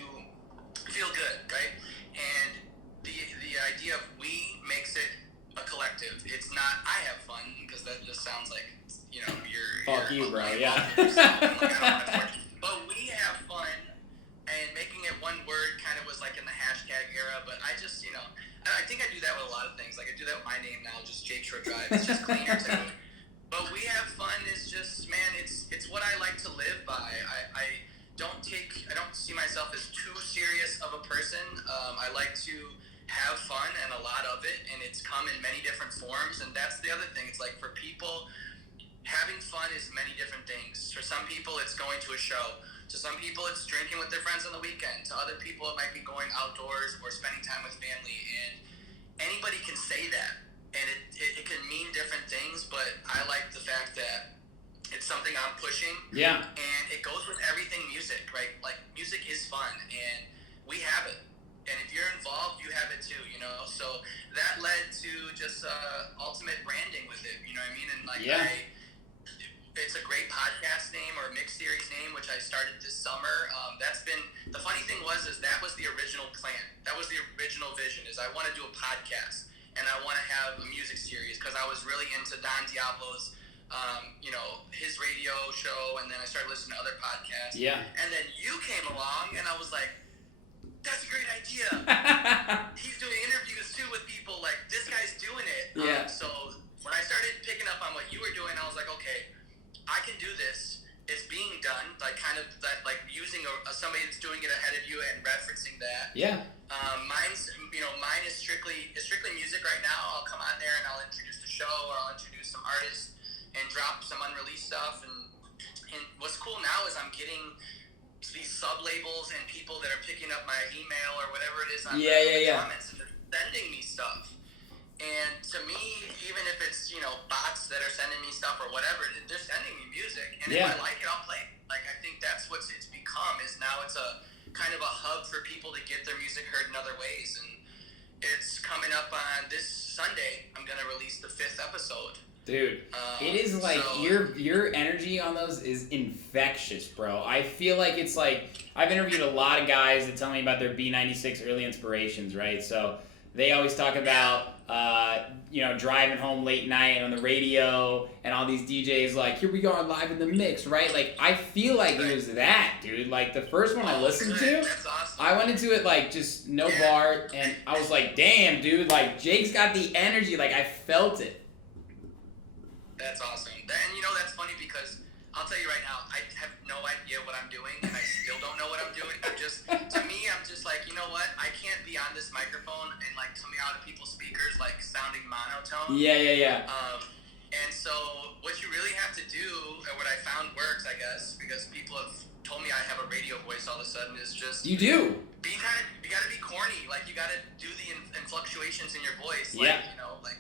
feel good, right? And the idea of we makes it a collective. It's not I have fun because that just sounds like you're Fuck you, bro. Yeah. But we have fun, and making it one word kind of was like in the hashtag era. But I just I think I do that with a lot of things. Like I do that with my name now, just Jakeshoredrive. It's just cleaner to me. But we have fun is just, man, it's what I like to live by. I don't see myself as too serious of a person. I like to have fun and a lot of it, and it's come in many different forms. And that's the other thing. It's like for people, having fun is many different things. For some people, it's going to a show. To some people, it's drinking with their friends on the weekend. To other people, it might be going outdoors or spending time with family. And anybody can say that. And it can mean different things, but I like the fact that it's something I'm pushing. Yeah. And it goes with everything music, right? Like, music is fun, and we have it. And if you're involved, you have it too, So that led to just ultimate branding with it, you know what I mean? And, like, yeah. It's a great podcast name or a mixed series name, which I started this summer. That's been the funny thing is that was the original plan. That was the original vision. Is I want to do a podcast and I want to have a music series because I was really into Don Diablo's, his radio show, and then I started listening to other podcasts. Yeah. And then you came along, and I was like, that's a great idea. He's doing interviews too with people. Like this guy's doing it. Yeah. So when I started picking up on what you were doing, I was like, okay, I can do this. It's being done, like kind of that, like using somebody that's doing it ahead of you and referencing that. Yeah. Mine is strictly music right now. I'll come on there and I'll introduce the show, or I'll introduce some artists and drop some unreleased stuff. And what's cool now is I'm getting these sub labels and people that are picking up my email or whatever it is on the comments, and they're sending me stuff. And to me, even if it's, bots that are sending me stuff or whatever, they're sending me music. And if I like it, I'll play it. Like, I think that's what it's become, is now it's a kind of a hub for people to get their music heard in other ways. And it's coming up on this Sunday. I'm going to release the 5th episode. Dude, it is like your energy on those is infectious, bro. I feel like it's like I've interviewed a lot of guys that tell me about their B96 early inspirations, right? So they always talk about driving home late night on the radio and all these DJs like, here we are live in the mix, right? Like I feel like it was that, dude. Like the first one I listened to, that's awesome. I went into it like just no bar, and I was like, damn, dude, like Jake's got the energy, like I felt it. That's awesome. And that's funny because I'll tell you right now, I have no idea what I'm doing, and I still don't know what I'm doing. I'm just like, you know what? I can't be on this microphone and like coming out of people's speakers like sounding monotone. Yeah. And so what you really have to do, and what I found works, I guess, because people have told me I have a radio voice all of a sudden, is just you do. You gotta be corny. Like you gotta do the fluctuations in your voice. Yeah. Like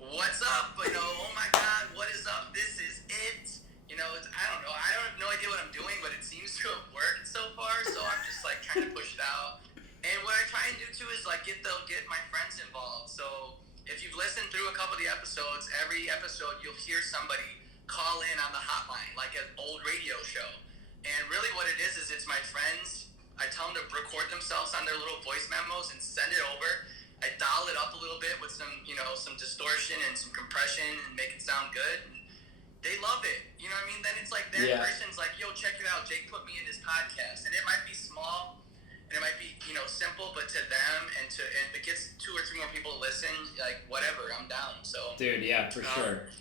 what's up? Oh my God, what is up? This is it. I don't know. I have no idea what I'm doing, but it seems to have worked so far. So I'm just like kind of pushed out. And what I try and do too is like get my friends involved. So if you've listened through a couple of the episodes, every episode you'll hear somebody call in on the hotline like an old radio show. And really what it is it's my friends. I tell them to record themselves on their little voice memos and send it over. I dial it up a little bit with some, some distortion and some compression and make it sound good. And they love it. You know what I mean? Then it's like that person's like, yo, check it out. Jake put me in his podcast. And it might be small and it might be, simple, but to them and if it gets 2 or 3 more people to listen, like whatever, I'm down. So dude, yeah, for sure.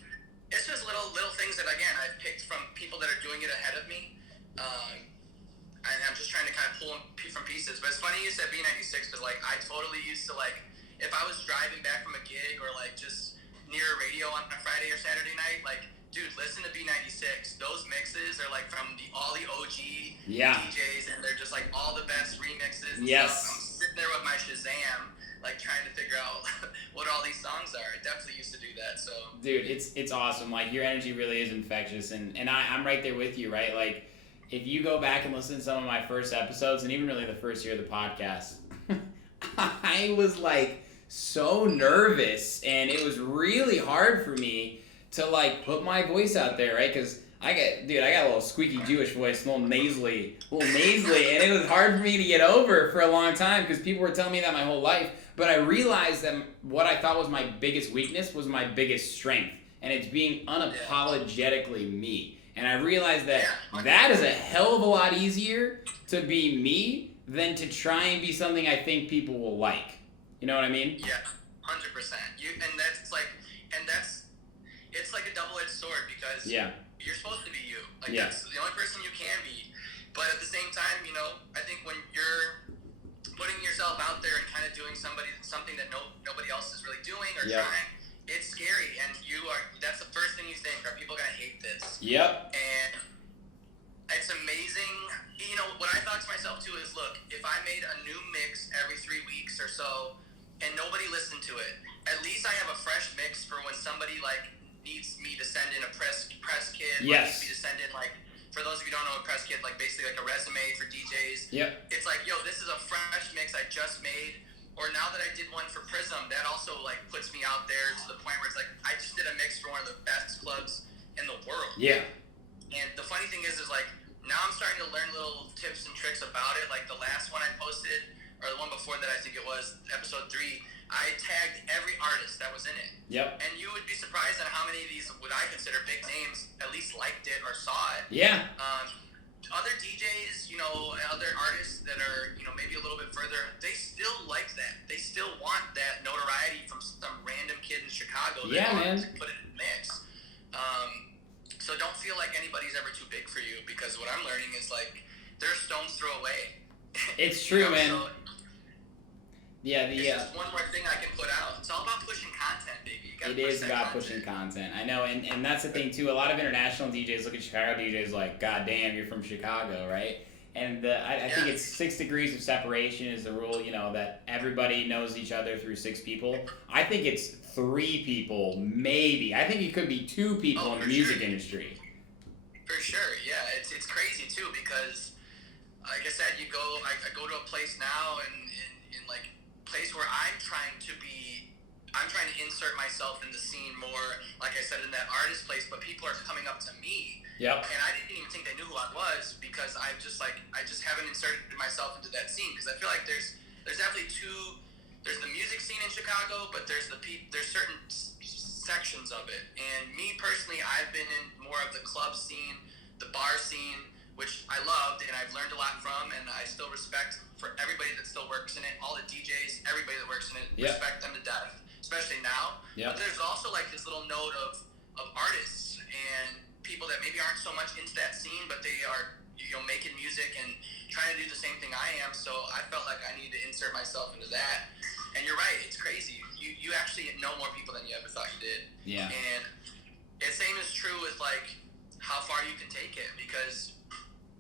It's just little things that, again, I've picked from people that are doing it ahead of me. And I'm just trying to kind of pull them from pieces. But it's funny you said B96 because, like, I totally used to, like, if I was driving back from a gig or, like, just near a radio on a Friday or Saturday night, like, dude, listen to B96. Those mixes are, like, from all the OG DJs, and they're just, like, all the best remixes and stuff. I'm sitting there with my Shazam, like, trying to figure out what all these songs are. I definitely used to do that, so. Dude, it's awesome. Like, your energy really is infectious, and I'm right there with you, right? Like, if you go back and listen to some of my first episodes, and even really the first year of the podcast, I was, like, so nervous, and it was really hard for me to, like, put my voice out there, right? Because I got a little squeaky Jewish voice, a little nasally, and it was hard for me to get over for a long time because people were telling me that my whole life. But I realized that what I thought was my biggest weakness was my biggest strength, and it's being unapologetically me. And I realized that that is a hell of a lot easier to be me than to try and be something I think people will like. You know what I mean? Yeah, 100%. It's like a double-edged sword because you're supposed to be you. Like that's the only person you can be. But at the same time, I think when you're putting yourself out there and kind of doing something that nobody else is really doing or trying, it's scary, and that's the first thing you think, are people gonna hate this? Yep. And it's amazing. What I thought to myself too is, look, if I made a new mix every 3 weeks or so and nobody listened to it, at least I have a fresh mix for when somebody like needs me to send in a press kit, needs me to send in, like, for those of you who don't know a press kit, like basically like a resume for DJs. Yep. It's like, yo, this is a fresh mix I just made. Or now that I did one for Prism, that also, like, puts me out there to the point where it's like, I just did a mix for one of the best clubs in the world. Yeah. And the funny thing is like, now I'm starting to learn little tips and tricks about it. Like the last one I posted, or the one before that, I think it was, episode 3, I tagged every artist that was in it. Yep. And you would be surprised at how many of these, what I consider big names, at least liked it or saw it. Yeah. Other DJs, other artists that are, maybe a little bit further, they still like that. They still want that notoriety from some random kid in Chicago that wants to put it in the mix. So don't feel like anybody's ever too big for you, because what I'm learning is, like, they're stone's throw away. It's true, man. So it's just one more thing I can put out. It's all about pushing content, baby. It is about pushing content. I know, and that's the thing too. A lot of international DJs look at Chicago DJs like, God damn, you're from Chicago, right? And I think it's 6 degrees of separation is the rule, that everybody knows each other through 6 people. I think it's 3 people, maybe. I think it could be 2 people in the music industry. For sure, yeah. It's crazy too, because, like I said, I go to a place now and like, place where I'm trying to insert myself in the scene more, like I said, in that artist place, but people are coming up to me. Yep. And I didn't even think they knew who I was, because I just haven't inserted myself into that scene, because I feel like there's definitely there's the music scene in Chicago, but there's certain sections of it. And me personally, I've been in more of the club scene, the bar scene, which I loved and I've learned a lot from, and I still respect for everybody that still works in it, all the DJs, everybody that works in it, respect them to death, especially now. But there's also like this little note of artists and people that maybe aren't so much into that scene, but they are, making music and trying to do the same thing I am. So I felt like I needed to insert myself into that. And you're right, it's crazy. You actually know more people than you ever thought you did. Yeah. And the same is true with, like, how far you can take it, because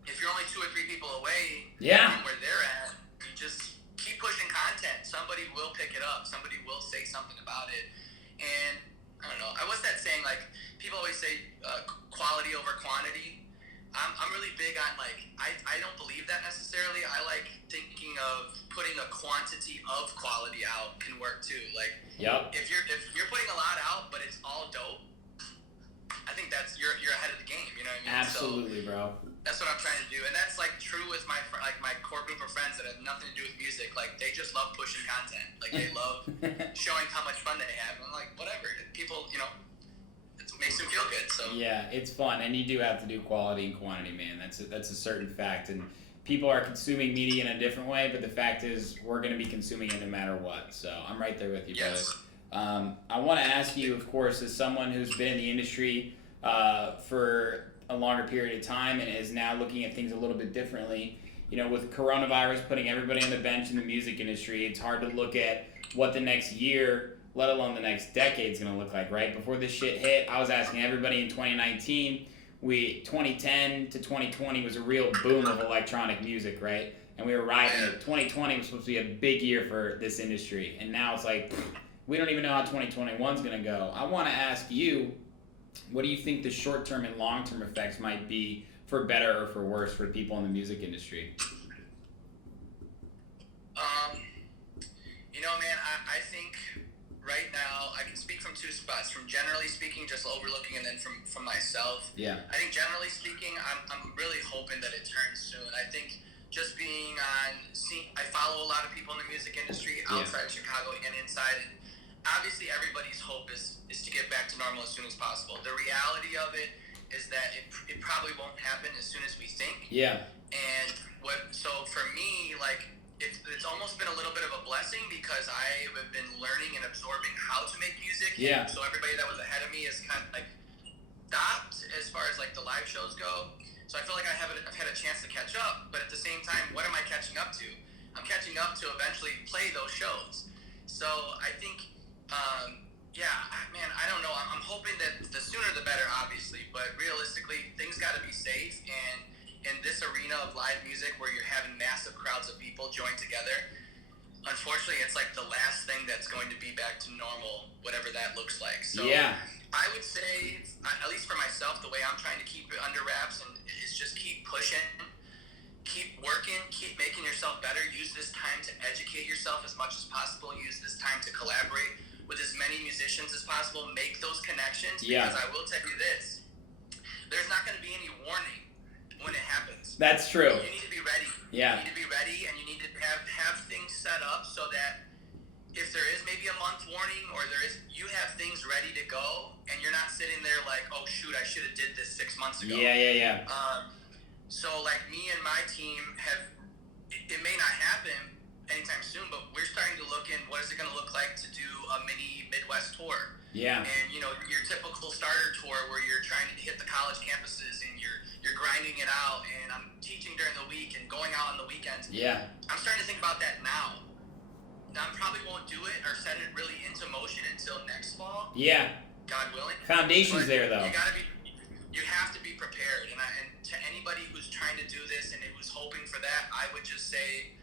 if you're only 2 or 3 people away from where they're at, you just keep pushing content. Somebody will pick it up. Somebody will say something about it. And I don't know. What's that saying? Like, people always say quality over quantity. I'm really big on, like, I don't believe that necessarily. I like thinking of putting a quantity of quality out can work too. Like, if you're putting a lot out, but it's all dope, I I think that's you're ahead of the game. You know what I mean? Absolutely, bro. That's what I'm trying to do, and that's like true with my core group of friends that have nothing to do with music. Like they just love pushing content. Like they love showing how much fun they have. And I'm like, whatever. People, you know, it makes them feel good. So yeah, it's fun, and you do have to do quality and quantity, man. That's a certain fact, and people are consuming media in a different way. But the fact is, we're going to be consuming it no matter what. So I'm right there with you, yes. brother. I want to ask you, of course, as someone who's been in the industry for a longer period of time and is now looking at things a little bit differently. You know, with coronavirus putting everybody on the bench in the music industry, it's hard to look at what the next year, let alone the next decade, is going to look like, right? Before this shit hit, I was asking everybody in 2019, 2010 to 2020 was a real boom of electronic music, right? And we were riding it. 2020 was supposed to be a big year for this industry, and now it's like, we don't even know how 2021 is going to go. I want to ask you, what do you think the short-term and long-term effects might be for better or for worse for people in the music industry? You know, man, I think right now I can speak from two spots. From generally speaking, just overlooking, and then from myself. Yeah. I think generally speaking, I'm really hoping that it turns soon. I think just being I follow a lot of people in the music industry outside of Chicago and inside. And obviously, everybody's hope is to get back to normal as soon as possible. The reality of it is that it probably won't happen as soon as we think. Yeah. And so for me, like, it's almost been a little bit of a blessing because I have been learning and absorbing how to make music. Yeah. So everybody that was ahead of me is kind of like stopped as far as like the live shows go. So I feel like I've had a chance to catch up, but at the same time, what am I catching up to? I'm catching up to eventually play those shows. So I think, man, I don't know. I'm hoping that the sooner the better, obviously, but realistically, things got to be safe. And in this arena of live music where you're having massive crowds of people join together, unfortunately, it's like the last thing that's going to be back to normal, whatever that looks like. So yeah. I would say, at least for myself, the way I'm trying to keep it under wraps is just keep pushing, keep working, keep making yourself better. Use this time to educate yourself as much as possible. Use this time to collaborate with as many musicians as possible. Make those connections. Yeah. Because I will tell you this, there's not going to be any warning when it happens. That's true. You need to be ready. Yeah. You need to be ready, and you need to have things set up so that if there is maybe a month warning or you have things ready to go, and you're not sitting there like, oh shoot, I should have did this 6 months ago. Yeah. So like me and my team it may not happen anytime soon, but we're starting to look in what is it going to look like to do a mini Midwest tour. Yeah. And you know, your typical starter tour where you're trying to hit the college campuses and you're grinding it out, and I'm teaching during the week and going out on the weekends. Yeah. I'm starting to think about that now. Now I probably won't do it or set it really into motion until next fall. Yeah. God willing. Foundation's But there though. you have to be prepared, and to anybody who's trying to do this and who's hoping for that, I would just say,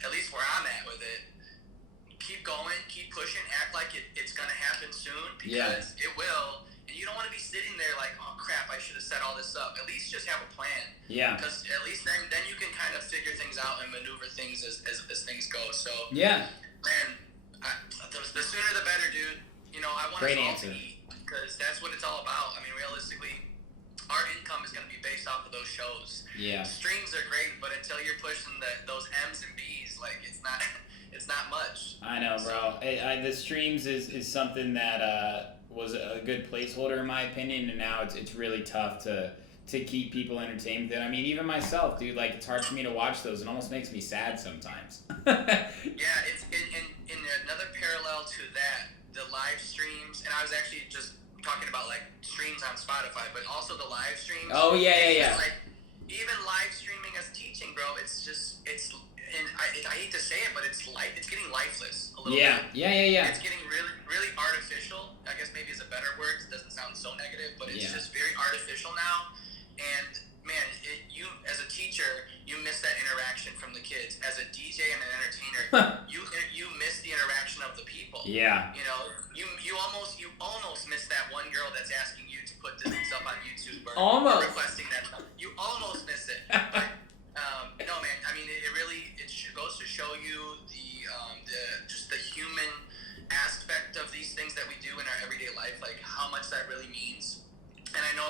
at least where I'm at with it, keep going, keep pushing, act like it's going to happen soon, because it will. And you don't want to be sitting there like, oh crap, I should have set all this up. At least just have a plan. Yeah. Because at least then you can kind of figure things out and maneuver things as things go. So Yeah. man, the sooner the better, dude. You know, I want Great us all answer. to eat, because that's what it's all about. I mean, realistically, our income is going to be based off of those shows. Yeah. Streams are great, but until you're pushing those M's and B's, like it's not much. I know, bro. The streams is something that was a good placeholder in my opinion, and now it's really tough to keep people entertained with it. I mean, even myself, dude, like it's hard for me to watch those. It almost makes me sad sometimes. Yeah, it's in another parallel to that, the live streams, and I was actually just talking about like streams on Spotify, but also the live streams. Oh yeah. Like even live streaming as teaching, bro, and I hate to say it, but it's getting lifeless a little bit. Yeah. It's getting really, really artificial. I guess maybe is a better word. It doesn't sound so negative, but it's just very artificial now. And man, you as a teacher, you miss that interaction from the kids. As a DJ and an entertainer, you miss the interaction of the people. Yeah. You know, you almost miss that one girl that's asking you to put this up on YouTube or requesting that. You almost miss it. But, no, man. I mean, it really goes to show you just the human aspect of these things that we do in our everyday life, like how much that really means. And I know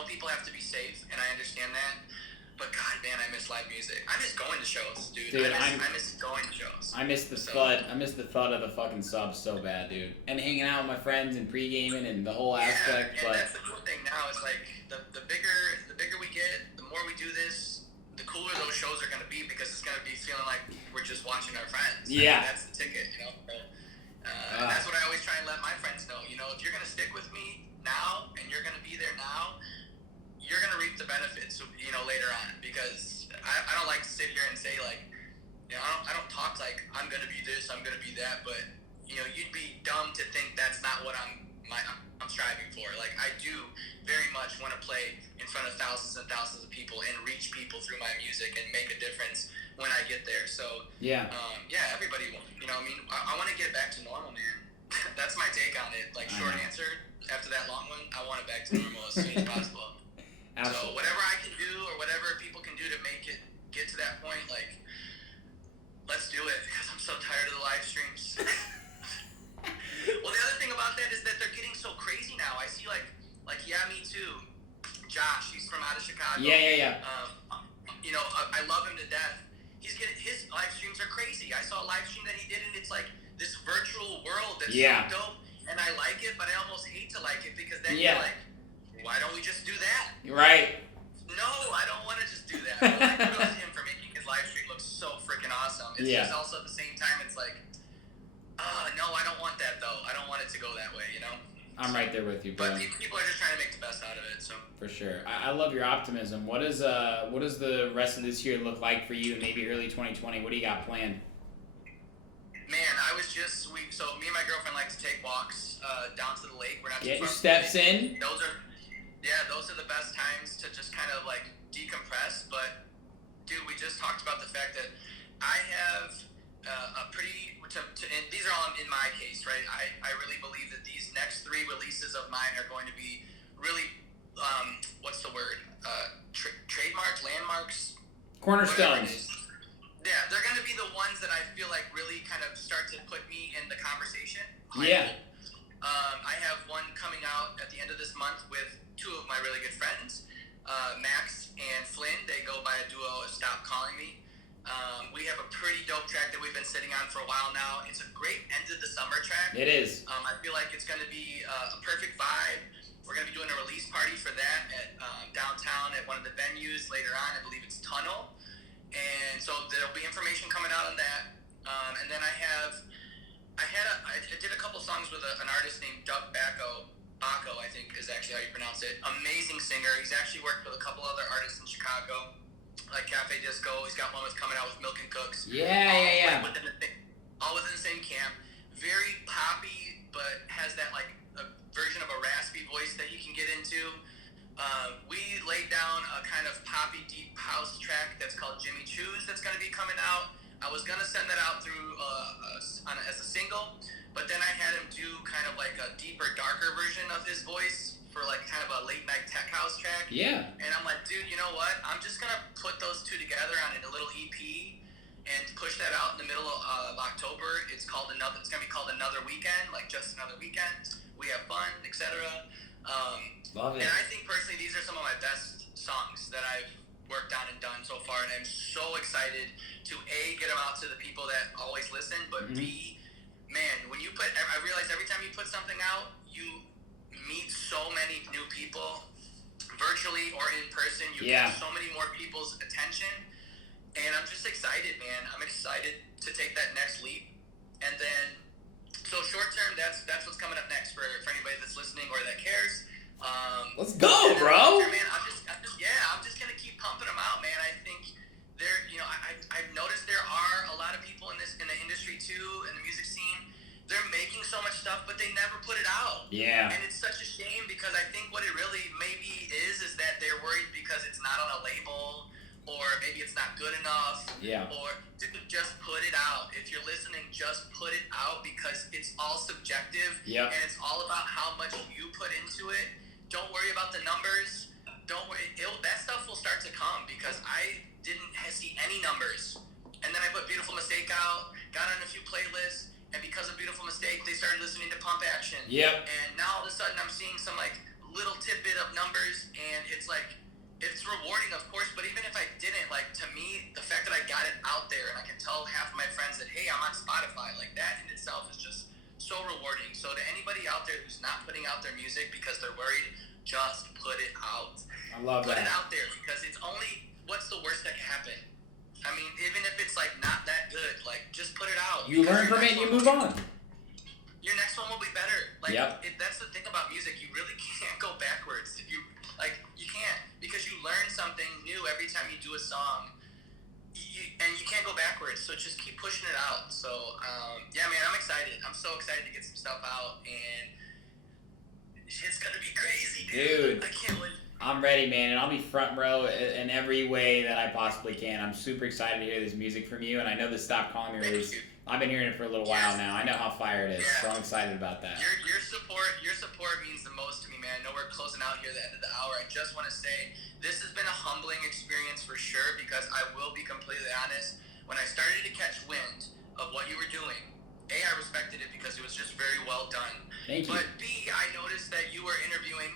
safe, and I understand that. But God, man, I miss live music. I miss going to shows, dude. Dude, I miss going to shows. I miss the thud. I miss the thud of the fucking subs so bad, dude. And hanging out with my friends and pre-gaming and the whole aspect. And But that's the cool thing now. Is like the bigger we get, the more we do this, the cooler those shows are gonna be because it's gonna be feeling like we're just watching our friends. Yeah. That's the ticket, you know. And that's what I always try and let my friends know. You know, if you're gonna stick with me now and you're gonna be there now, you're gonna reap the benefits, you know, later on. Because I don't like to sit here and say like, you know, I don't talk like I'm gonna be this, I'm gonna be that, but you know, you'd be dumb to think that's not what I'm striving for. Like I do very much want to play in front of thousands and thousands of people and reach people through my music and make a difference when I get there. So yeah, everybody, you know, I mean, I want to get back to normal, man. That's my take on it. Like short answer after that long one, I want it back to normal as soon as possible. So whatever I can do or whatever people can do to make it get to that point, like let's do it because I'm so tired of the live streams. Well, the other thing about that is that they're getting so crazy now. I see like yeah, me too. Josh, he's from out of Chicago. Yeah. You know, I love him to death. He's getting his live streams are crazy. I saw a live stream that he did, and it's like this virtual world that's so dope, and I like it, but I almost hate to like it because then you're like, why don't we just do that? Right. No, I don't want to just do that. But like, kudos to him for making his live stream look so freaking awesome. It's just also at the same time, it's like, no, I don't want that though. I don't want it to go that way, you know? I'm right there with you, bro. But people are just trying to make the best out of it, so. For sure. I love your optimism. What does the rest of this year look like for you, maybe early 2020? What do you got planned? Man, I was just, so me and my girlfriend like to take walks down to the lake. We're not too Get your far steps from the lake. in. Those are the best times to just kind of like decompress. But dude, we just talked about the fact that I have a pretty, and these are all in my case, right? I really believe that these next 3 releases of mine are going to be really, what's the word? Trademarks, landmarks? Cornerstones. Yeah, they're going to be the ones that I feel like really kind of start to put me in the conversation. Yeah. I have one coming out at the end of this month with 2 of my really good friends, Max and Flynn. They go by a duo of Stop Calling Me. We have a pretty dope track that we've been sitting on for a while now. It's a great end of the summer track. It is. I feel like it's going to be a perfect vibe. We're going to be doing a release party for that at downtown at one of the venues later on. I believe it's Tunnel. And so there'll be information coming out on that. And then I did a couple songs with an artist named Doug Bacco. Bacco, I think is actually how you pronounce it. Amazing singer. He's actually worked with a couple other artists in Chicago, like Cafe Disco. He's got one coming out with Milk and Cooks. Yeah. All within the same camp. Very poppy, but has that like a version of a raspy voice that you can get into. We laid down a kind of poppy deep house track that's called Jimmy Choo's that's going to be coming out. I was going to send that out through as a single, but then I had him do kind of like a deeper, darker version of his voice for like kind of a late night tech house track. Yeah. And I'm like, dude, you know what? I'm just going to put those 2 together on a little EP and push that out in the middle of October. It's going to be called Another Weekend, like just another weekend. We have fun, etc. Love it. And I think personally, these are some of my best songs that I've worked on and done so far, and I'm so excited to A, get them out to the people that always listen, but B, man, I realize every time you put something out, you meet so many new people, virtually or in person. You get so many more people's attention, and I'm just excited, man. I'm excited to take that next leap. And then, so short term, that's what's coming up next for anybody that's listening or that cares. Let's go, bro. Man, I'm just gonna keep pumping them out, man. I think I've noticed there are a lot of people in the industry too, in the music scene. They're making so much stuff, but they never put it out. Yeah. And it's such a shame because I think what it really maybe is that they're worried because it's not on a label, or maybe it's not good enough. Yeah. Or just put it out. If you're listening, just put it out because it's all subjective. Yeah. And it's all about how much you put into it. Don't worry about the numbers. Don't worry. That stuff will start to come because I didn't see any numbers. And then I put Beautiful Mistake out, got on a few playlists, and because of Beautiful Mistake, they started listening to Pump Action. Yep. And now all of a sudden I'm seeing some like little tidbit of numbers, and it's like, it's rewarding, of course, but even if I didn't, like, to me, the fact that I got it out there and I can tell half of my friends that, hey, I'm on Spotify, like, that in itself is just so rewarding. So to anybody out there who's not putting out their music because they're worried, just put it out. I love Put that. it out there, because it's only, what's the worst that can happen? I mean, even if it's, like, not that good, like, just put it out. You because learn your from it next and you one move will on. Your next one will be better. Like, Yep. That's the thing about music. You really can't go backwards. If you can't, because you learn something new every time you do a song, and you can't go backwards. So just keep pushing it out. So yeah, man, I'm excited. I'm so excited to get some stuff out, and shit's gonna be crazy, Dude. I can't wait. I'm ready, man, and I'll be front row in every way that I possibly can. I'm super excited to hear this music from you, and I know the Stop Calling Me release. I've been hearing it for a little while now. I know how fire it is, so I'm excited about that. Your support means the most to me, man. I know we're closing out here at the end of the hour. I just want to say this has been a humbling experience for sure, because I will be completely honest. When I started to catch wind of what you were doing, A, I respected it because it was just very well done. Thank you. But B, I noticed that you were interviewing,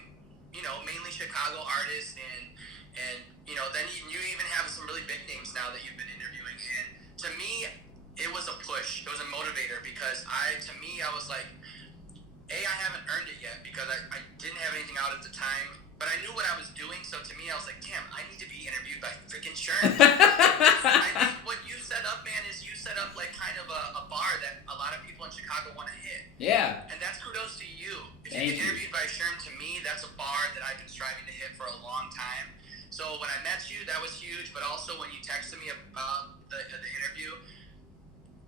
mainly Chicago artists, and then you even have some really big names now that you've been interviewing. And to me, it was a push. It was a motivator, because I was like, A, I haven't earned it yet because I didn't have anything out at the time, but I knew what I was doing. So to me, I was like, damn, I need to be interviewed by freaking Sherm. I think what you set up, man, is you set up like kind of a bar that a lot of people in Chicago want to hit. Yeah. And that's kudos to you. If Thank you get you. interviewed by Sherm, to me, that's a bar that I've been striving to hit for a long time. So when I met you, that was huge. But also when you texted me about the interview,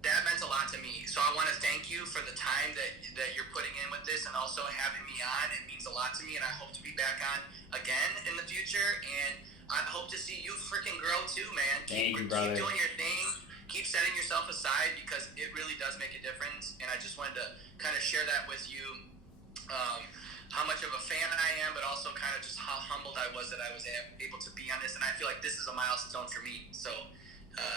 that meant a lot to me. So I want to thank you for the time that you're putting in with this, and also having me on. It means a lot to me, and I hope to be back on again in the future. And I hope to see you freaking grow too, man. Thank you, brother. Keep doing your thing. Keep setting yourself aside, because it really does make a difference. And I just wanted to kind of share that with you, how much of a fan I am, but also kind of just how humbled I was that I was able to be on this. And I feel like this is a milestone for me. So,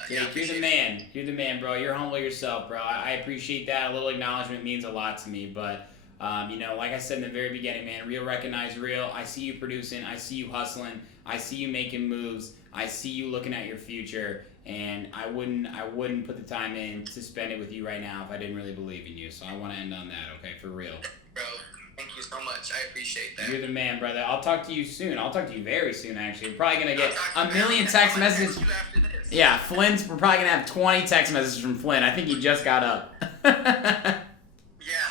Jake, you're the man. You're the man, bro. You're humble yourself, bro. I appreciate that. A little acknowledgement means a lot to me. But, like I said in the very beginning, man, real recognize real. I see you producing. I see you hustling. I see you making moves. I see you looking at your future. And I wouldn't put the time in to spend it with you right now if I didn't really believe in you. So I want to end on that, okay? For real. Bro, thank you so much. I appreciate that. You're the man, brother. I'll talk to you soon. I'll talk to you very soon, actually. We're probably going to get a million text messages. Yeah, we're probably going to have 20 text messages from Flynn. I think he just got up. Yeah,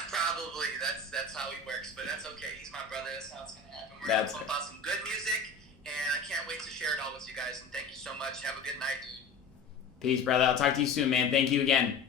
probably. That's how he works, but that's okay. He's my brother. That's how it's going to happen. We're going to pump out some good music, and I can't wait to share it all with you guys. And thank you so much. Have a good night, dude. Peace, brother. I'll talk to you soon, man. Thank you again.